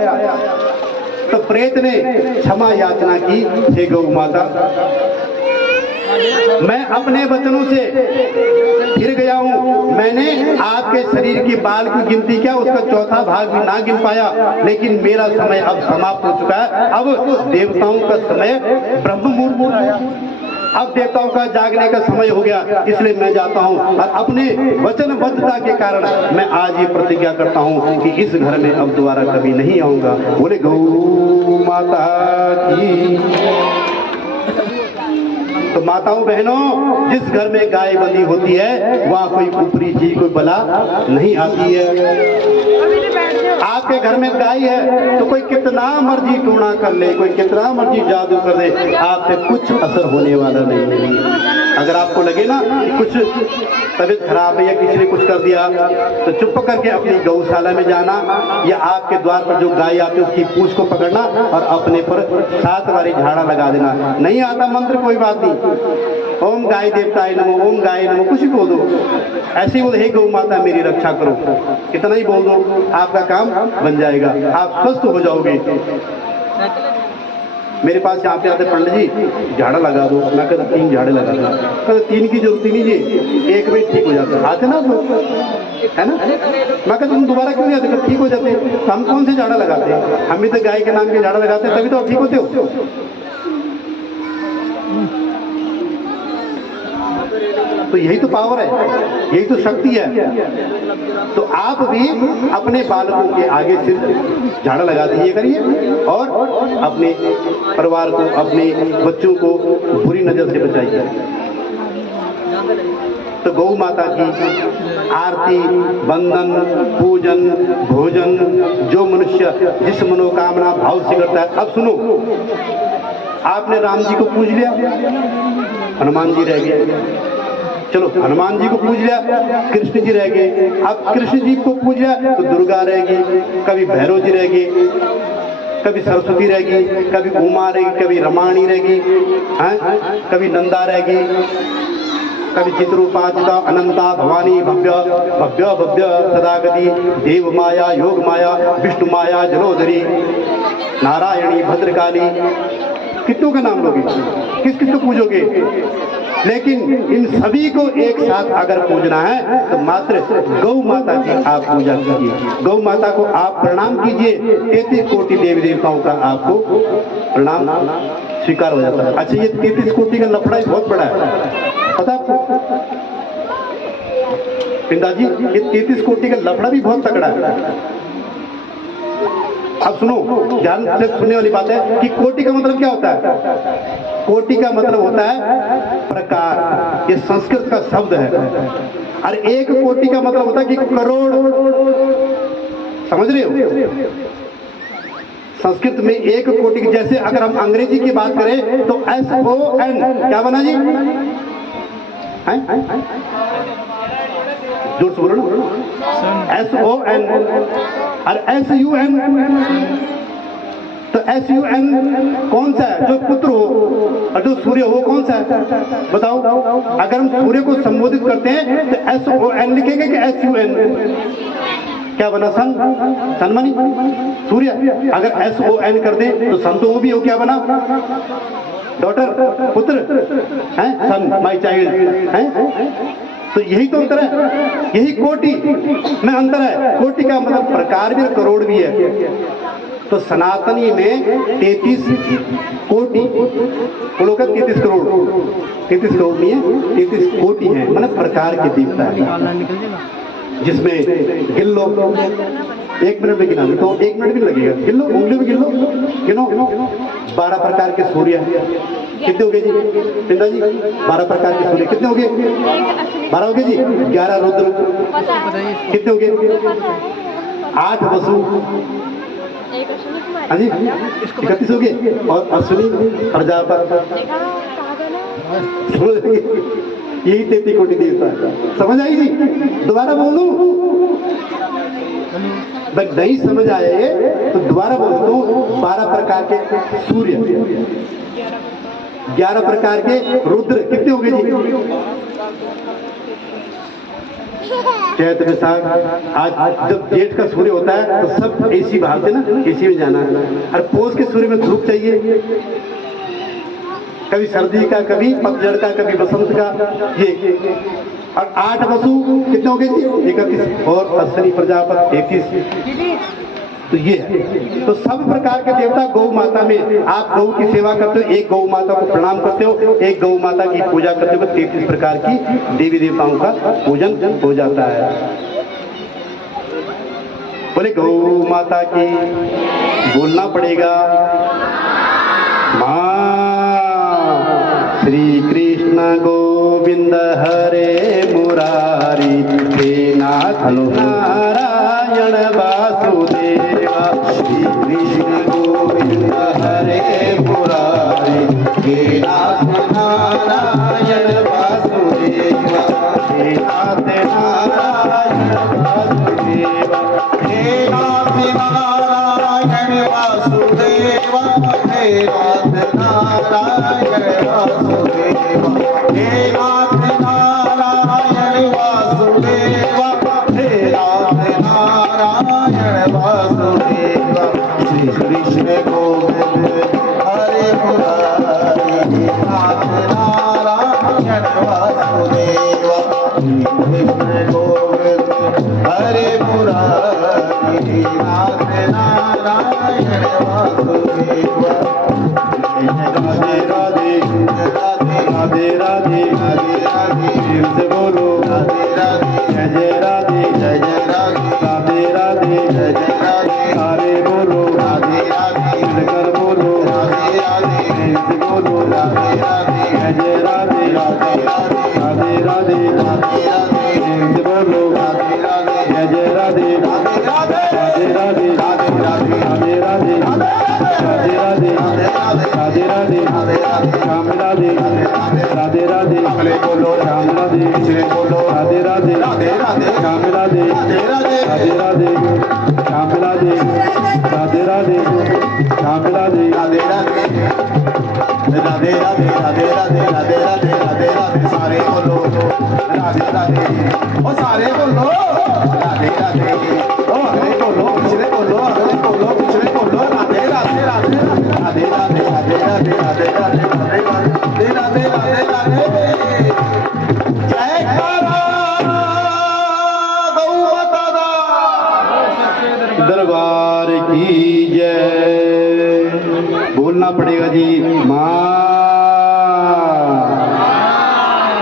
तो प्रेत ने क्षमा याचना की, हे गौ माता, मैं अपने वचनों से फिर गया हूँ। मैंने आपके शरीर के बाल की गिनती किया, उसका चौथा भाग भी ना गिन पाया, लेकिन मेरा समय अब समाप्त हो चुका है। अब देवताओं का समय ब्रह्म मुहूर्त आया, अब देवताओं का जागने का समय हो गया, इसलिए मैं जाता हूँ। और अपने वचनबद्धता के कारण मैं आज ये प्रतिज्ञा करता हूँ कि इस घर में अब दोबारा कभी नहीं आऊंगा। बोले गौ माता की। तो माताओं बहनों, जिस घर में गाय बंधी होती है वहां कोई ऊपरी चीज, कोई बला नहीं आती है। आपके घर में गाय है तो कोई कितना मर्जी टूणा कर ले, कोई कितना मर्जी जादू कर दे, आप पे कुछ असर होने वाला नहीं है। अगर आपको लगे ना कि कुछ तबीयत खराब है या किसी ने कुछ कर दिया, तो चुप करके अपनी गौशाला में जाना या आपके द्वार पर जो गाय आती है उसकी पूंछ को पकड़ना और अपने पर 7 बारी झाड़ा लगा देना। नहीं आता मंत्र, कोई बात नहीं, ओम गाय देवताय नमो, ओम गाय नमो, कुछ भी बोल दो। ऐसे ही बोल, हे गौ माता मेरी रक्षा करो, इतना ही बोल दो, आपका काम बन जाएगा, आप स्वस्थ हो जाओगे। मेरे पास यहाँ पे आते पंडित जी, झाड़ा लगा दो, मैं कहता 3 झाड़े लगा दो, कहते 3 की जरूरत नहीं जी, 1 में ठीक हो जाता है। आते ना लोग, है ना, मैं कहता तुम दोबारा क्यों नहीं आते, ठीक हो जाते। तो हम कौन से झाड़ा लगाते हैं, हम भी तो गाय के नाम के झाड़ा लगाते हैं, तभी तो ठीक होते हो। तो यही तो पावर है, यही तो शक्ति है। तो आप भी अपने बालकों के आगे सिर्फ झाड़ा लगा दीजिए करिए और अपने परिवार को, अपने बच्चों को बुरी नजर से बचाइए। तो गौ माता की आरती, वंदन, पूजन, भोजन जो मनुष्य जिस मनोकामना भाव से करता है। अब सुनो, आपने राम जी को पूज लिया, हनुमान जी रह गए, चलो हनुमान जी को पूज लिया, कृष्ण जी रह गए। अब कृष्ण जी को पूज लिया तो दुर्गा रहेगी, कभी भैरव जी रहेगी, कभी सरस्वती रहेगी, कभी उमा रहेगी, कभी रमाणी रहेगी, कभी नंदा रहेगी, कभी चित्रूपाचिता अनंता भवानी भव्य भव्य भव्य सदागति, देव माया, योग माया, विष्णु माया, जलोदरी, नारायणी, भद्रकाली। कितनों का नाम लोगे, किस किस को पूजोगे? लेकिन इन सभी को एक साथ अगर पूजना है तो मात्र गौ माता की आप पूजा कीजिए, गौ माता को आप प्रणाम कीजिए, 33 कोटि देवी देवताओं का आपको प्रणाम स्वीकार हो जाता है। अच्छा, ये 33 कोटि का लफड़ा बहुत बड़ा है, पता आपको पिंदा जी? ये 33 कोटि का लफड़ा भी बहुत तगड़ा है। अब सुनो, ध्यान से सुनने वाली बात है कि कोटि का मतलब क्या होता है? कोटि का मतलब होता है प्रकार, ये संस्कृत का शब्द है। और एक कोटि का मतलब होता है कि करोड़, समझ रहे हो? संस्कृत में एक कोटि की, जैसे अगर हम अंग्रेजी की बात करें तो SON क्या बना जी? जोर से बोलो ना। SON और SUN, तो SUN कौन सा है? जो पुत्र हो, और जो सूर्य हो कौन सा है? बताओ। अगर हम सूर्य को संबोधित करते हैं तो SON लिखेंगे कि SUN? क्या बना? सन, सनमणि, सूर्य। अगर SON कर दें तो सन तो वो भी हो, क्या बना? डॉटर, पुत्र है, सन, माई चाइल्ड है। तो यही तो अंतर है, यही कोटि में अंतर है। कोटि का मतलब प्रकार भी और करोड़ भी है। तो सनातनी में 33 कोटि, बोलो का 33 करोड़, 33 करोड़ नहीं है, 33 कोटि है, मतलब प्रकार के देवता है। जिसमें गिन लो, 1 मिनट में गिना तो 1 मिनट भी लगेगा, गिन लो, उंगली में गिन लो, गिनो। 12 प्रकार के सूर्य कितने हो गए जी? पिंदा जी, 12 प्रकार के सूर्य कितने हो गए? 12 हो गए जी। 11 रुद्र कितने हो गए? 8 वसु, हाँ जी, 31 हो गए। और अश्विनी प्रजापति, यही 33 कोटि देवता है। समझ आई जी? दोबारा बोलूं? नहीं समझ आया ये तो दोबारा बोल दो। 12 प्रकार के सूर्य, 11 प्रकार के रुद्र कितने हो गए जी? चैत वैशाख, आज जब जेठ का सूर्य होता है तो सब एसी भागते ना, एसी में जाना है। और पोष के सूर्य में धूप चाहिए, कभी सर्दी का, कभी पतझड़ का, कभी बसंत का। ये और 8 वसु कितने हो गए जी? 31 और अश्विनी प्रजापति 33। तो ये है। तो सब प्रकार के देवता गौ माता में, आप गौ की सेवा करते हो, एक गौ माता को प्रणाम करते हो, एक गौ माता की पूजा करते हो, 33 प्रकार की देवी देवताओं का पूजन हो जाता है। बोले गौ माता की, बोलना पड़ेगा माँ। श्री कृष्ण गोविंद हरे मुरारी, हे नाथ नारायण वासुदेवा। श्री कृष्ण गोविंद हरे मुरारी, हे नाथ नारायण वासुदेवा। हे नाथ नारायण वासुदेवा, हे नाथ नारायण वासुदेवा, हे नाथ नारायण वासुदेवा, हे नाथ नारायण वासुदेवा, हे नाथ नारायण वासुदेवा। श्री कृष्ण गोविंद हरे मुरारी, नाथ नारायण वासुदेवा। कृष्ण गोविंद हरे मुरारी, नाथ नारायण वासुदेवा। राधे राधे राधे राधे राधे राधे, दिल से बोलो राधे राधे, जय जय राधे, जय जय राधे, राधे राधे, जय जय राधे, सारे बोलो राधे राधे, मिलकर बोलो राधे राधे, दिल से बोलो राधे राधे, जय जय राधे, राधे राधे, राधे राधे, राधे राधे, दिल से बोलो राधे राधे, जय जय राधे, राधे राधे, राधे राधे, राधे राधे, राधे राधे, राधे राधे, राधे राधे, राधे राधे, श्याम राधे, राधे राधे, अगले बोलो श्याम राधे, पिछले बोलो राधे राधे, राधे राधे, श्याम राधे, राधे राधे, राधे राधे, श्याम राधे, राधे राधे, श्याम राधे, राधे राधे, राधे राधे, राधे राधे, राधे राधे, राधे राधे, सारे बोलो राधे राधे, ओ सारे बोलो राधे राधे, ओ अगले बोलो पिछले बोलो, अगले बोलो पिछले बोलो, राधे राधे, राधे राधे, राधे राधे, राधे राधे, राधे राधे, राधे राधे, राधे राधे, जय कारा गौ माता दा। दरबार की जय। बोलना पड़ेगा जी माँ।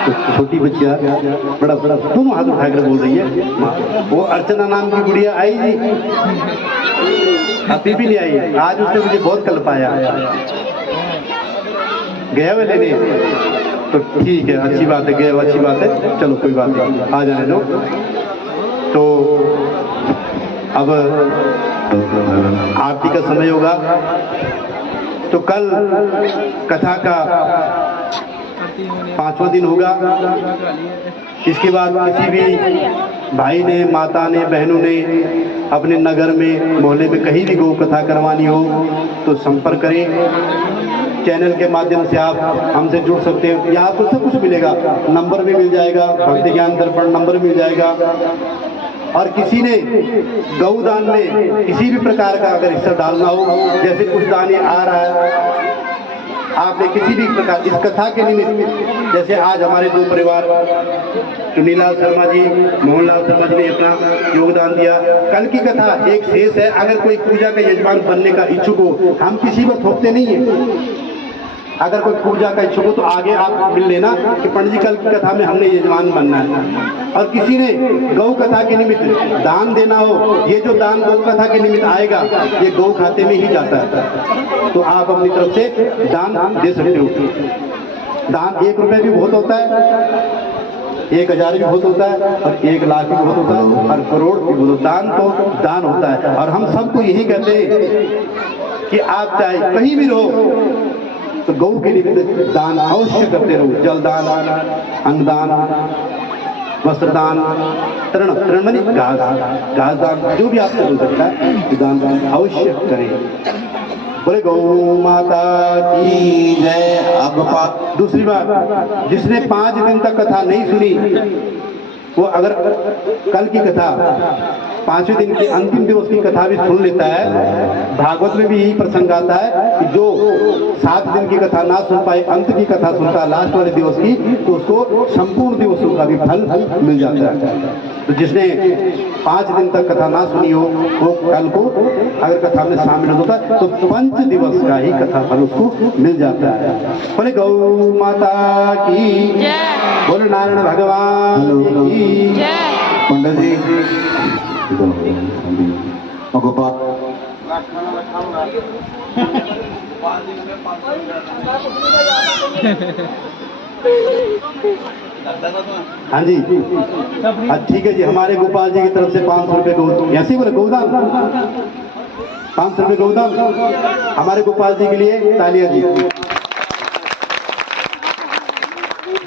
तो छोटी बच्चिया बड़ा बड़ा दोनों हाथ उठाकर बोल रही है माँ। वो अर्चना नाम की गुड़िया आई जी, अभी भी नहीं आई। आज उसने मुझे बहुत कल पाया, गया वे लेने। तो ठीक है, अच्छी बात है, गया अच्छी बात है, चलो कोई बात नहीं, आ जाने दो। तो अब आरती का समय होगा। तो कल कथा का 5वां दिन होगा। इसके बाद किसी भी भाई ने, माता ने, बहनों ने अपने नगर में, मोहल्ले में कहीं भी गौ कथा करवानी हो तो संपर्क करें। चैनल के माध्यम से आप हमसे जुड़ सकते हो। यहाँ आपको सब कुछ मिलेगा, नंबर भी मिल जाएगा, भक्ति ज्ञान दर्पण नंबर मिल जाएगा। और किसी ने गौदान में किसी भी प्रकार का अगर हिस्सा डालना हो, जैसे कुछ दान ये आ रहा है, आपने किसी भी प्रकार इस कथा के निमित्त, जैसे आज हमारे दो परिवार चुनीलाल शर्मा जी, मोहनलाल शर्मा जी ने अपना योगदान दिया। कल की कथा एक शेष है। अगर कोई पूजा का यजमान बनने का इच्छुक हो, हम किसी को थोपते नहीं है। अगर कोई पूजा का इच्छुक हो तो आगे आप मिल लेना कि पंडित जी कल की कथा में हमने यजमान बनना है। और किसी ने गौ कथा के निमित्त दान देना हो, ये जो दान गौ कथा के निमित्त आएगा ये गौ खाते में ही जाता है, तो आप अपनी तरफ से दान दे सकते हो। दान 1 रुपये भी बहुत होता है, 1000 भी बहुत होता है, और 1 लाख भी बहुत होता है, और करोड़ भी बहुत होता है। दान तो दान होता है। और हम सबको यही कहते हैं कि आप चाहे कहीं भी रहो तो गौ के लिए दान अवश्य करते रहो। जलदान, अन्नदान, वस्त्रदान, तृण माने घास दान, जो भी आपसे हो सकता है दान अवश्य करें। बोले गौ माता की जय। अब दूसरी बात, जिसने 5 दिन तक कथा नहीं सुनी वो अगर कल की कथा 5वें दिन के अंतिम दिवस की कथा भी सुन लेता है। भागवत में भी यही प्रसंग आता है कि जो 7 दिन की कथा ना सुन पाए, अंत की कथा सुनता है लास्ट वाले दिवस की, तो उसको संपूर्ण दिवसों का भी फल मिल जाता है। तो जिसने 5 दिन तक कथा ना सुनी हो वो कल को अगर कथा में शामिल होता है तो 5 दिवस का ही कथा फल उसको मिल जाता है। बोले गौ माता की जय। बोले नारायण भगवान की जय। पंडित जी गोपाल हाँ जी, ठीक है जी। हमारे गोपाल जी की तरफ से 500 रुपये गौदान, ऐसे बोले गौदान 500 रुपये गौदान हमारे गोपाल जी के लिए। तालियां जी।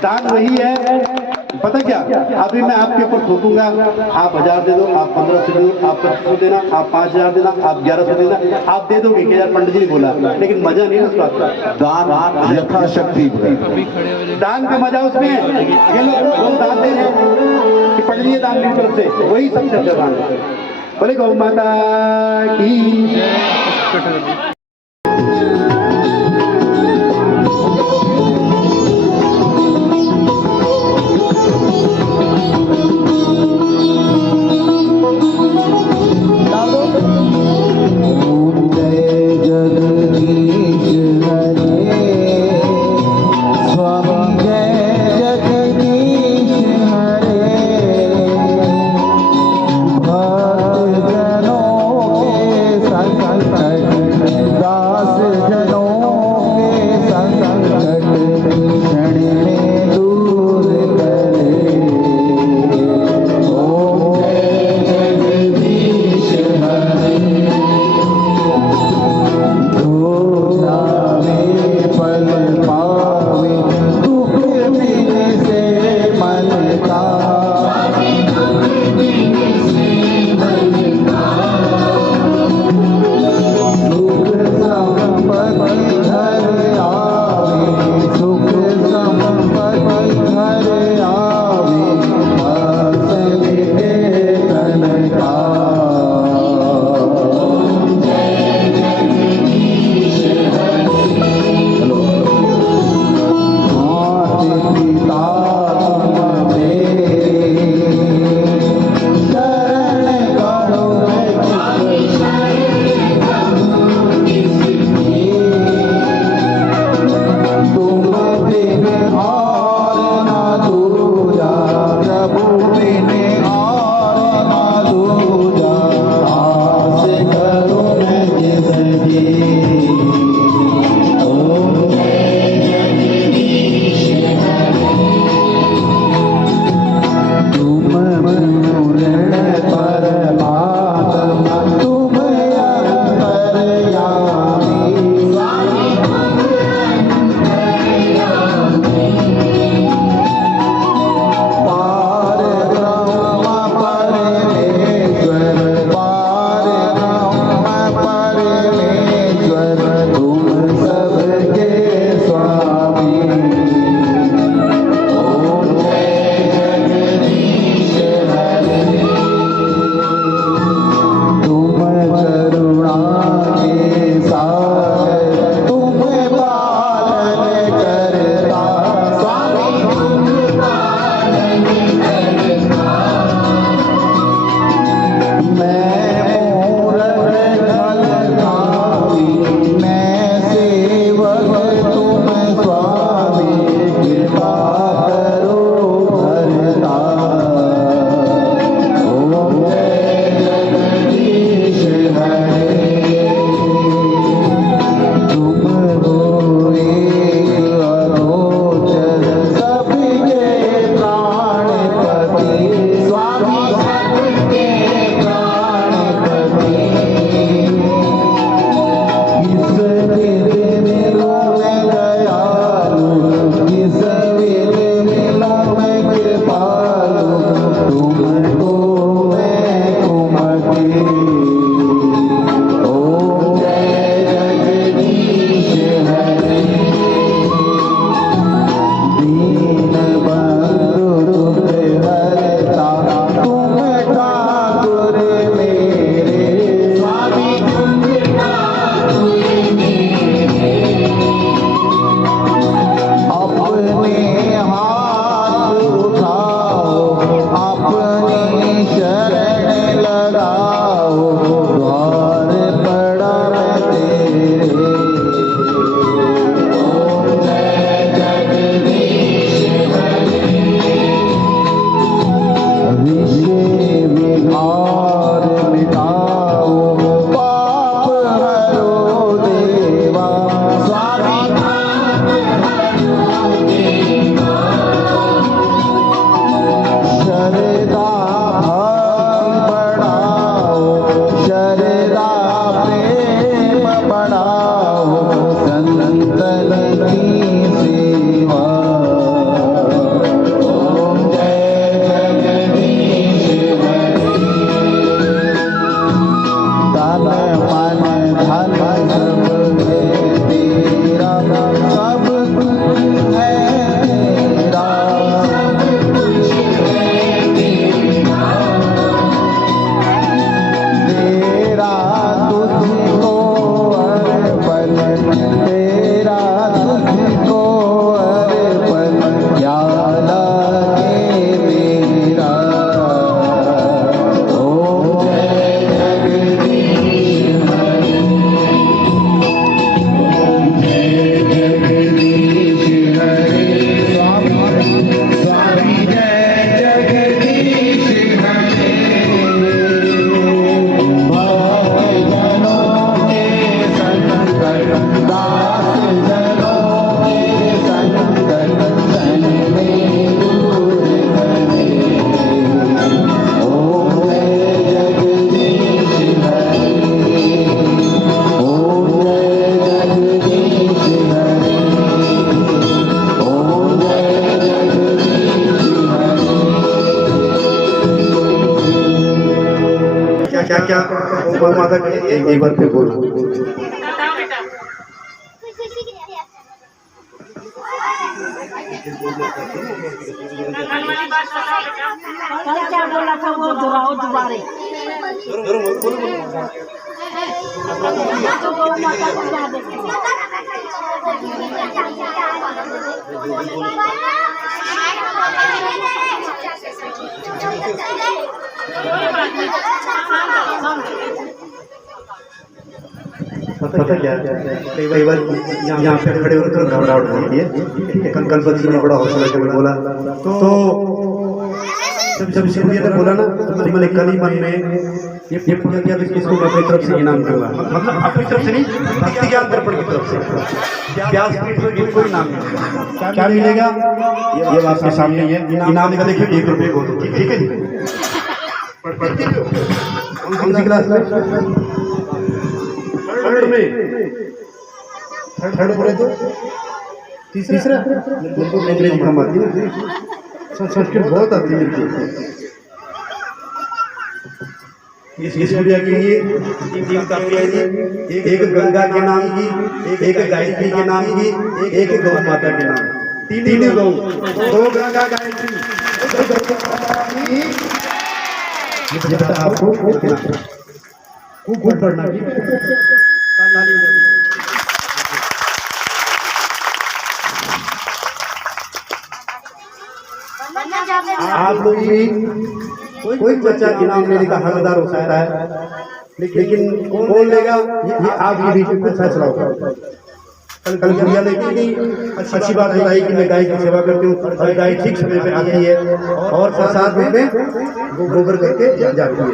दान वही है, पता क्या, अभी मैं आपके ऊपर थोपूंगा, आप 1000 दे दो, आप 1500 दे दो, आप 2500 देना, आप 5000 देना, आप 1100 देना, आप दे दोगे कि यार पंडित जी ने बोला, लेकिन मजा नहीं है उस बात का। दान यथाशक्ति, दान का मजा उसमें है। ये लोग दान दे रहे हैं कि पंडित जी दान की तरफ से, वही सबसे अच्छा दान है। बोले गौ माता की भक्त जनों के संकट क्या क्या गौ माता के एक बार फिर बोलना। कल क्या बोला था वो दोहराओ दोबारे। पता क्या कई बार यहाँ पे खड़े होकर घबराहट होती है। ठीक है, कल बच्ची ने बड़ा हौसला करके बोला तो जब शिवजी ने बोला ना तो मैंने कल ही मन में ये पूजा किया कि इसको मैं अपनी तरफ से इनाम दूंगा। मतलब अपनी तरफ से नहीं, भक्ति ज्ञान दर्पण की तरफ से प्यास पीठ को इनको इनाम मिलेगा। क्या मिलेगा ये आपके सामने है। इनाम निकल देखिए 1 रुपये को। ठीक है जी, कौन सी क्लास में? थर्ड में। थर्ड बोले तो तीसरा। अंग्रेजी कम आती है, संस्कृत बहुत आती है। इस गुड़िया के लिए 3 काफियाँ थी, एक गंगा के नाम की, एक गायत्री के नाम की, एक गौ माता के नाम। 3 गौ, 2 गंगा गायत्री, ये बता आपको खूब पढ़ना की। आप लोग भी कोई बच्चा इनाम लेने का हकदार हो सकता है, लेकिन कौन लेगा ये आप ये बीच में फैसला होगा। कल गुड़िया लेके गई, अच्छी बात बताई कि मैं गाय की सेवा करती हूँ और गाय ठीक समय पे आती है और साथ में गोबर करके जाती है।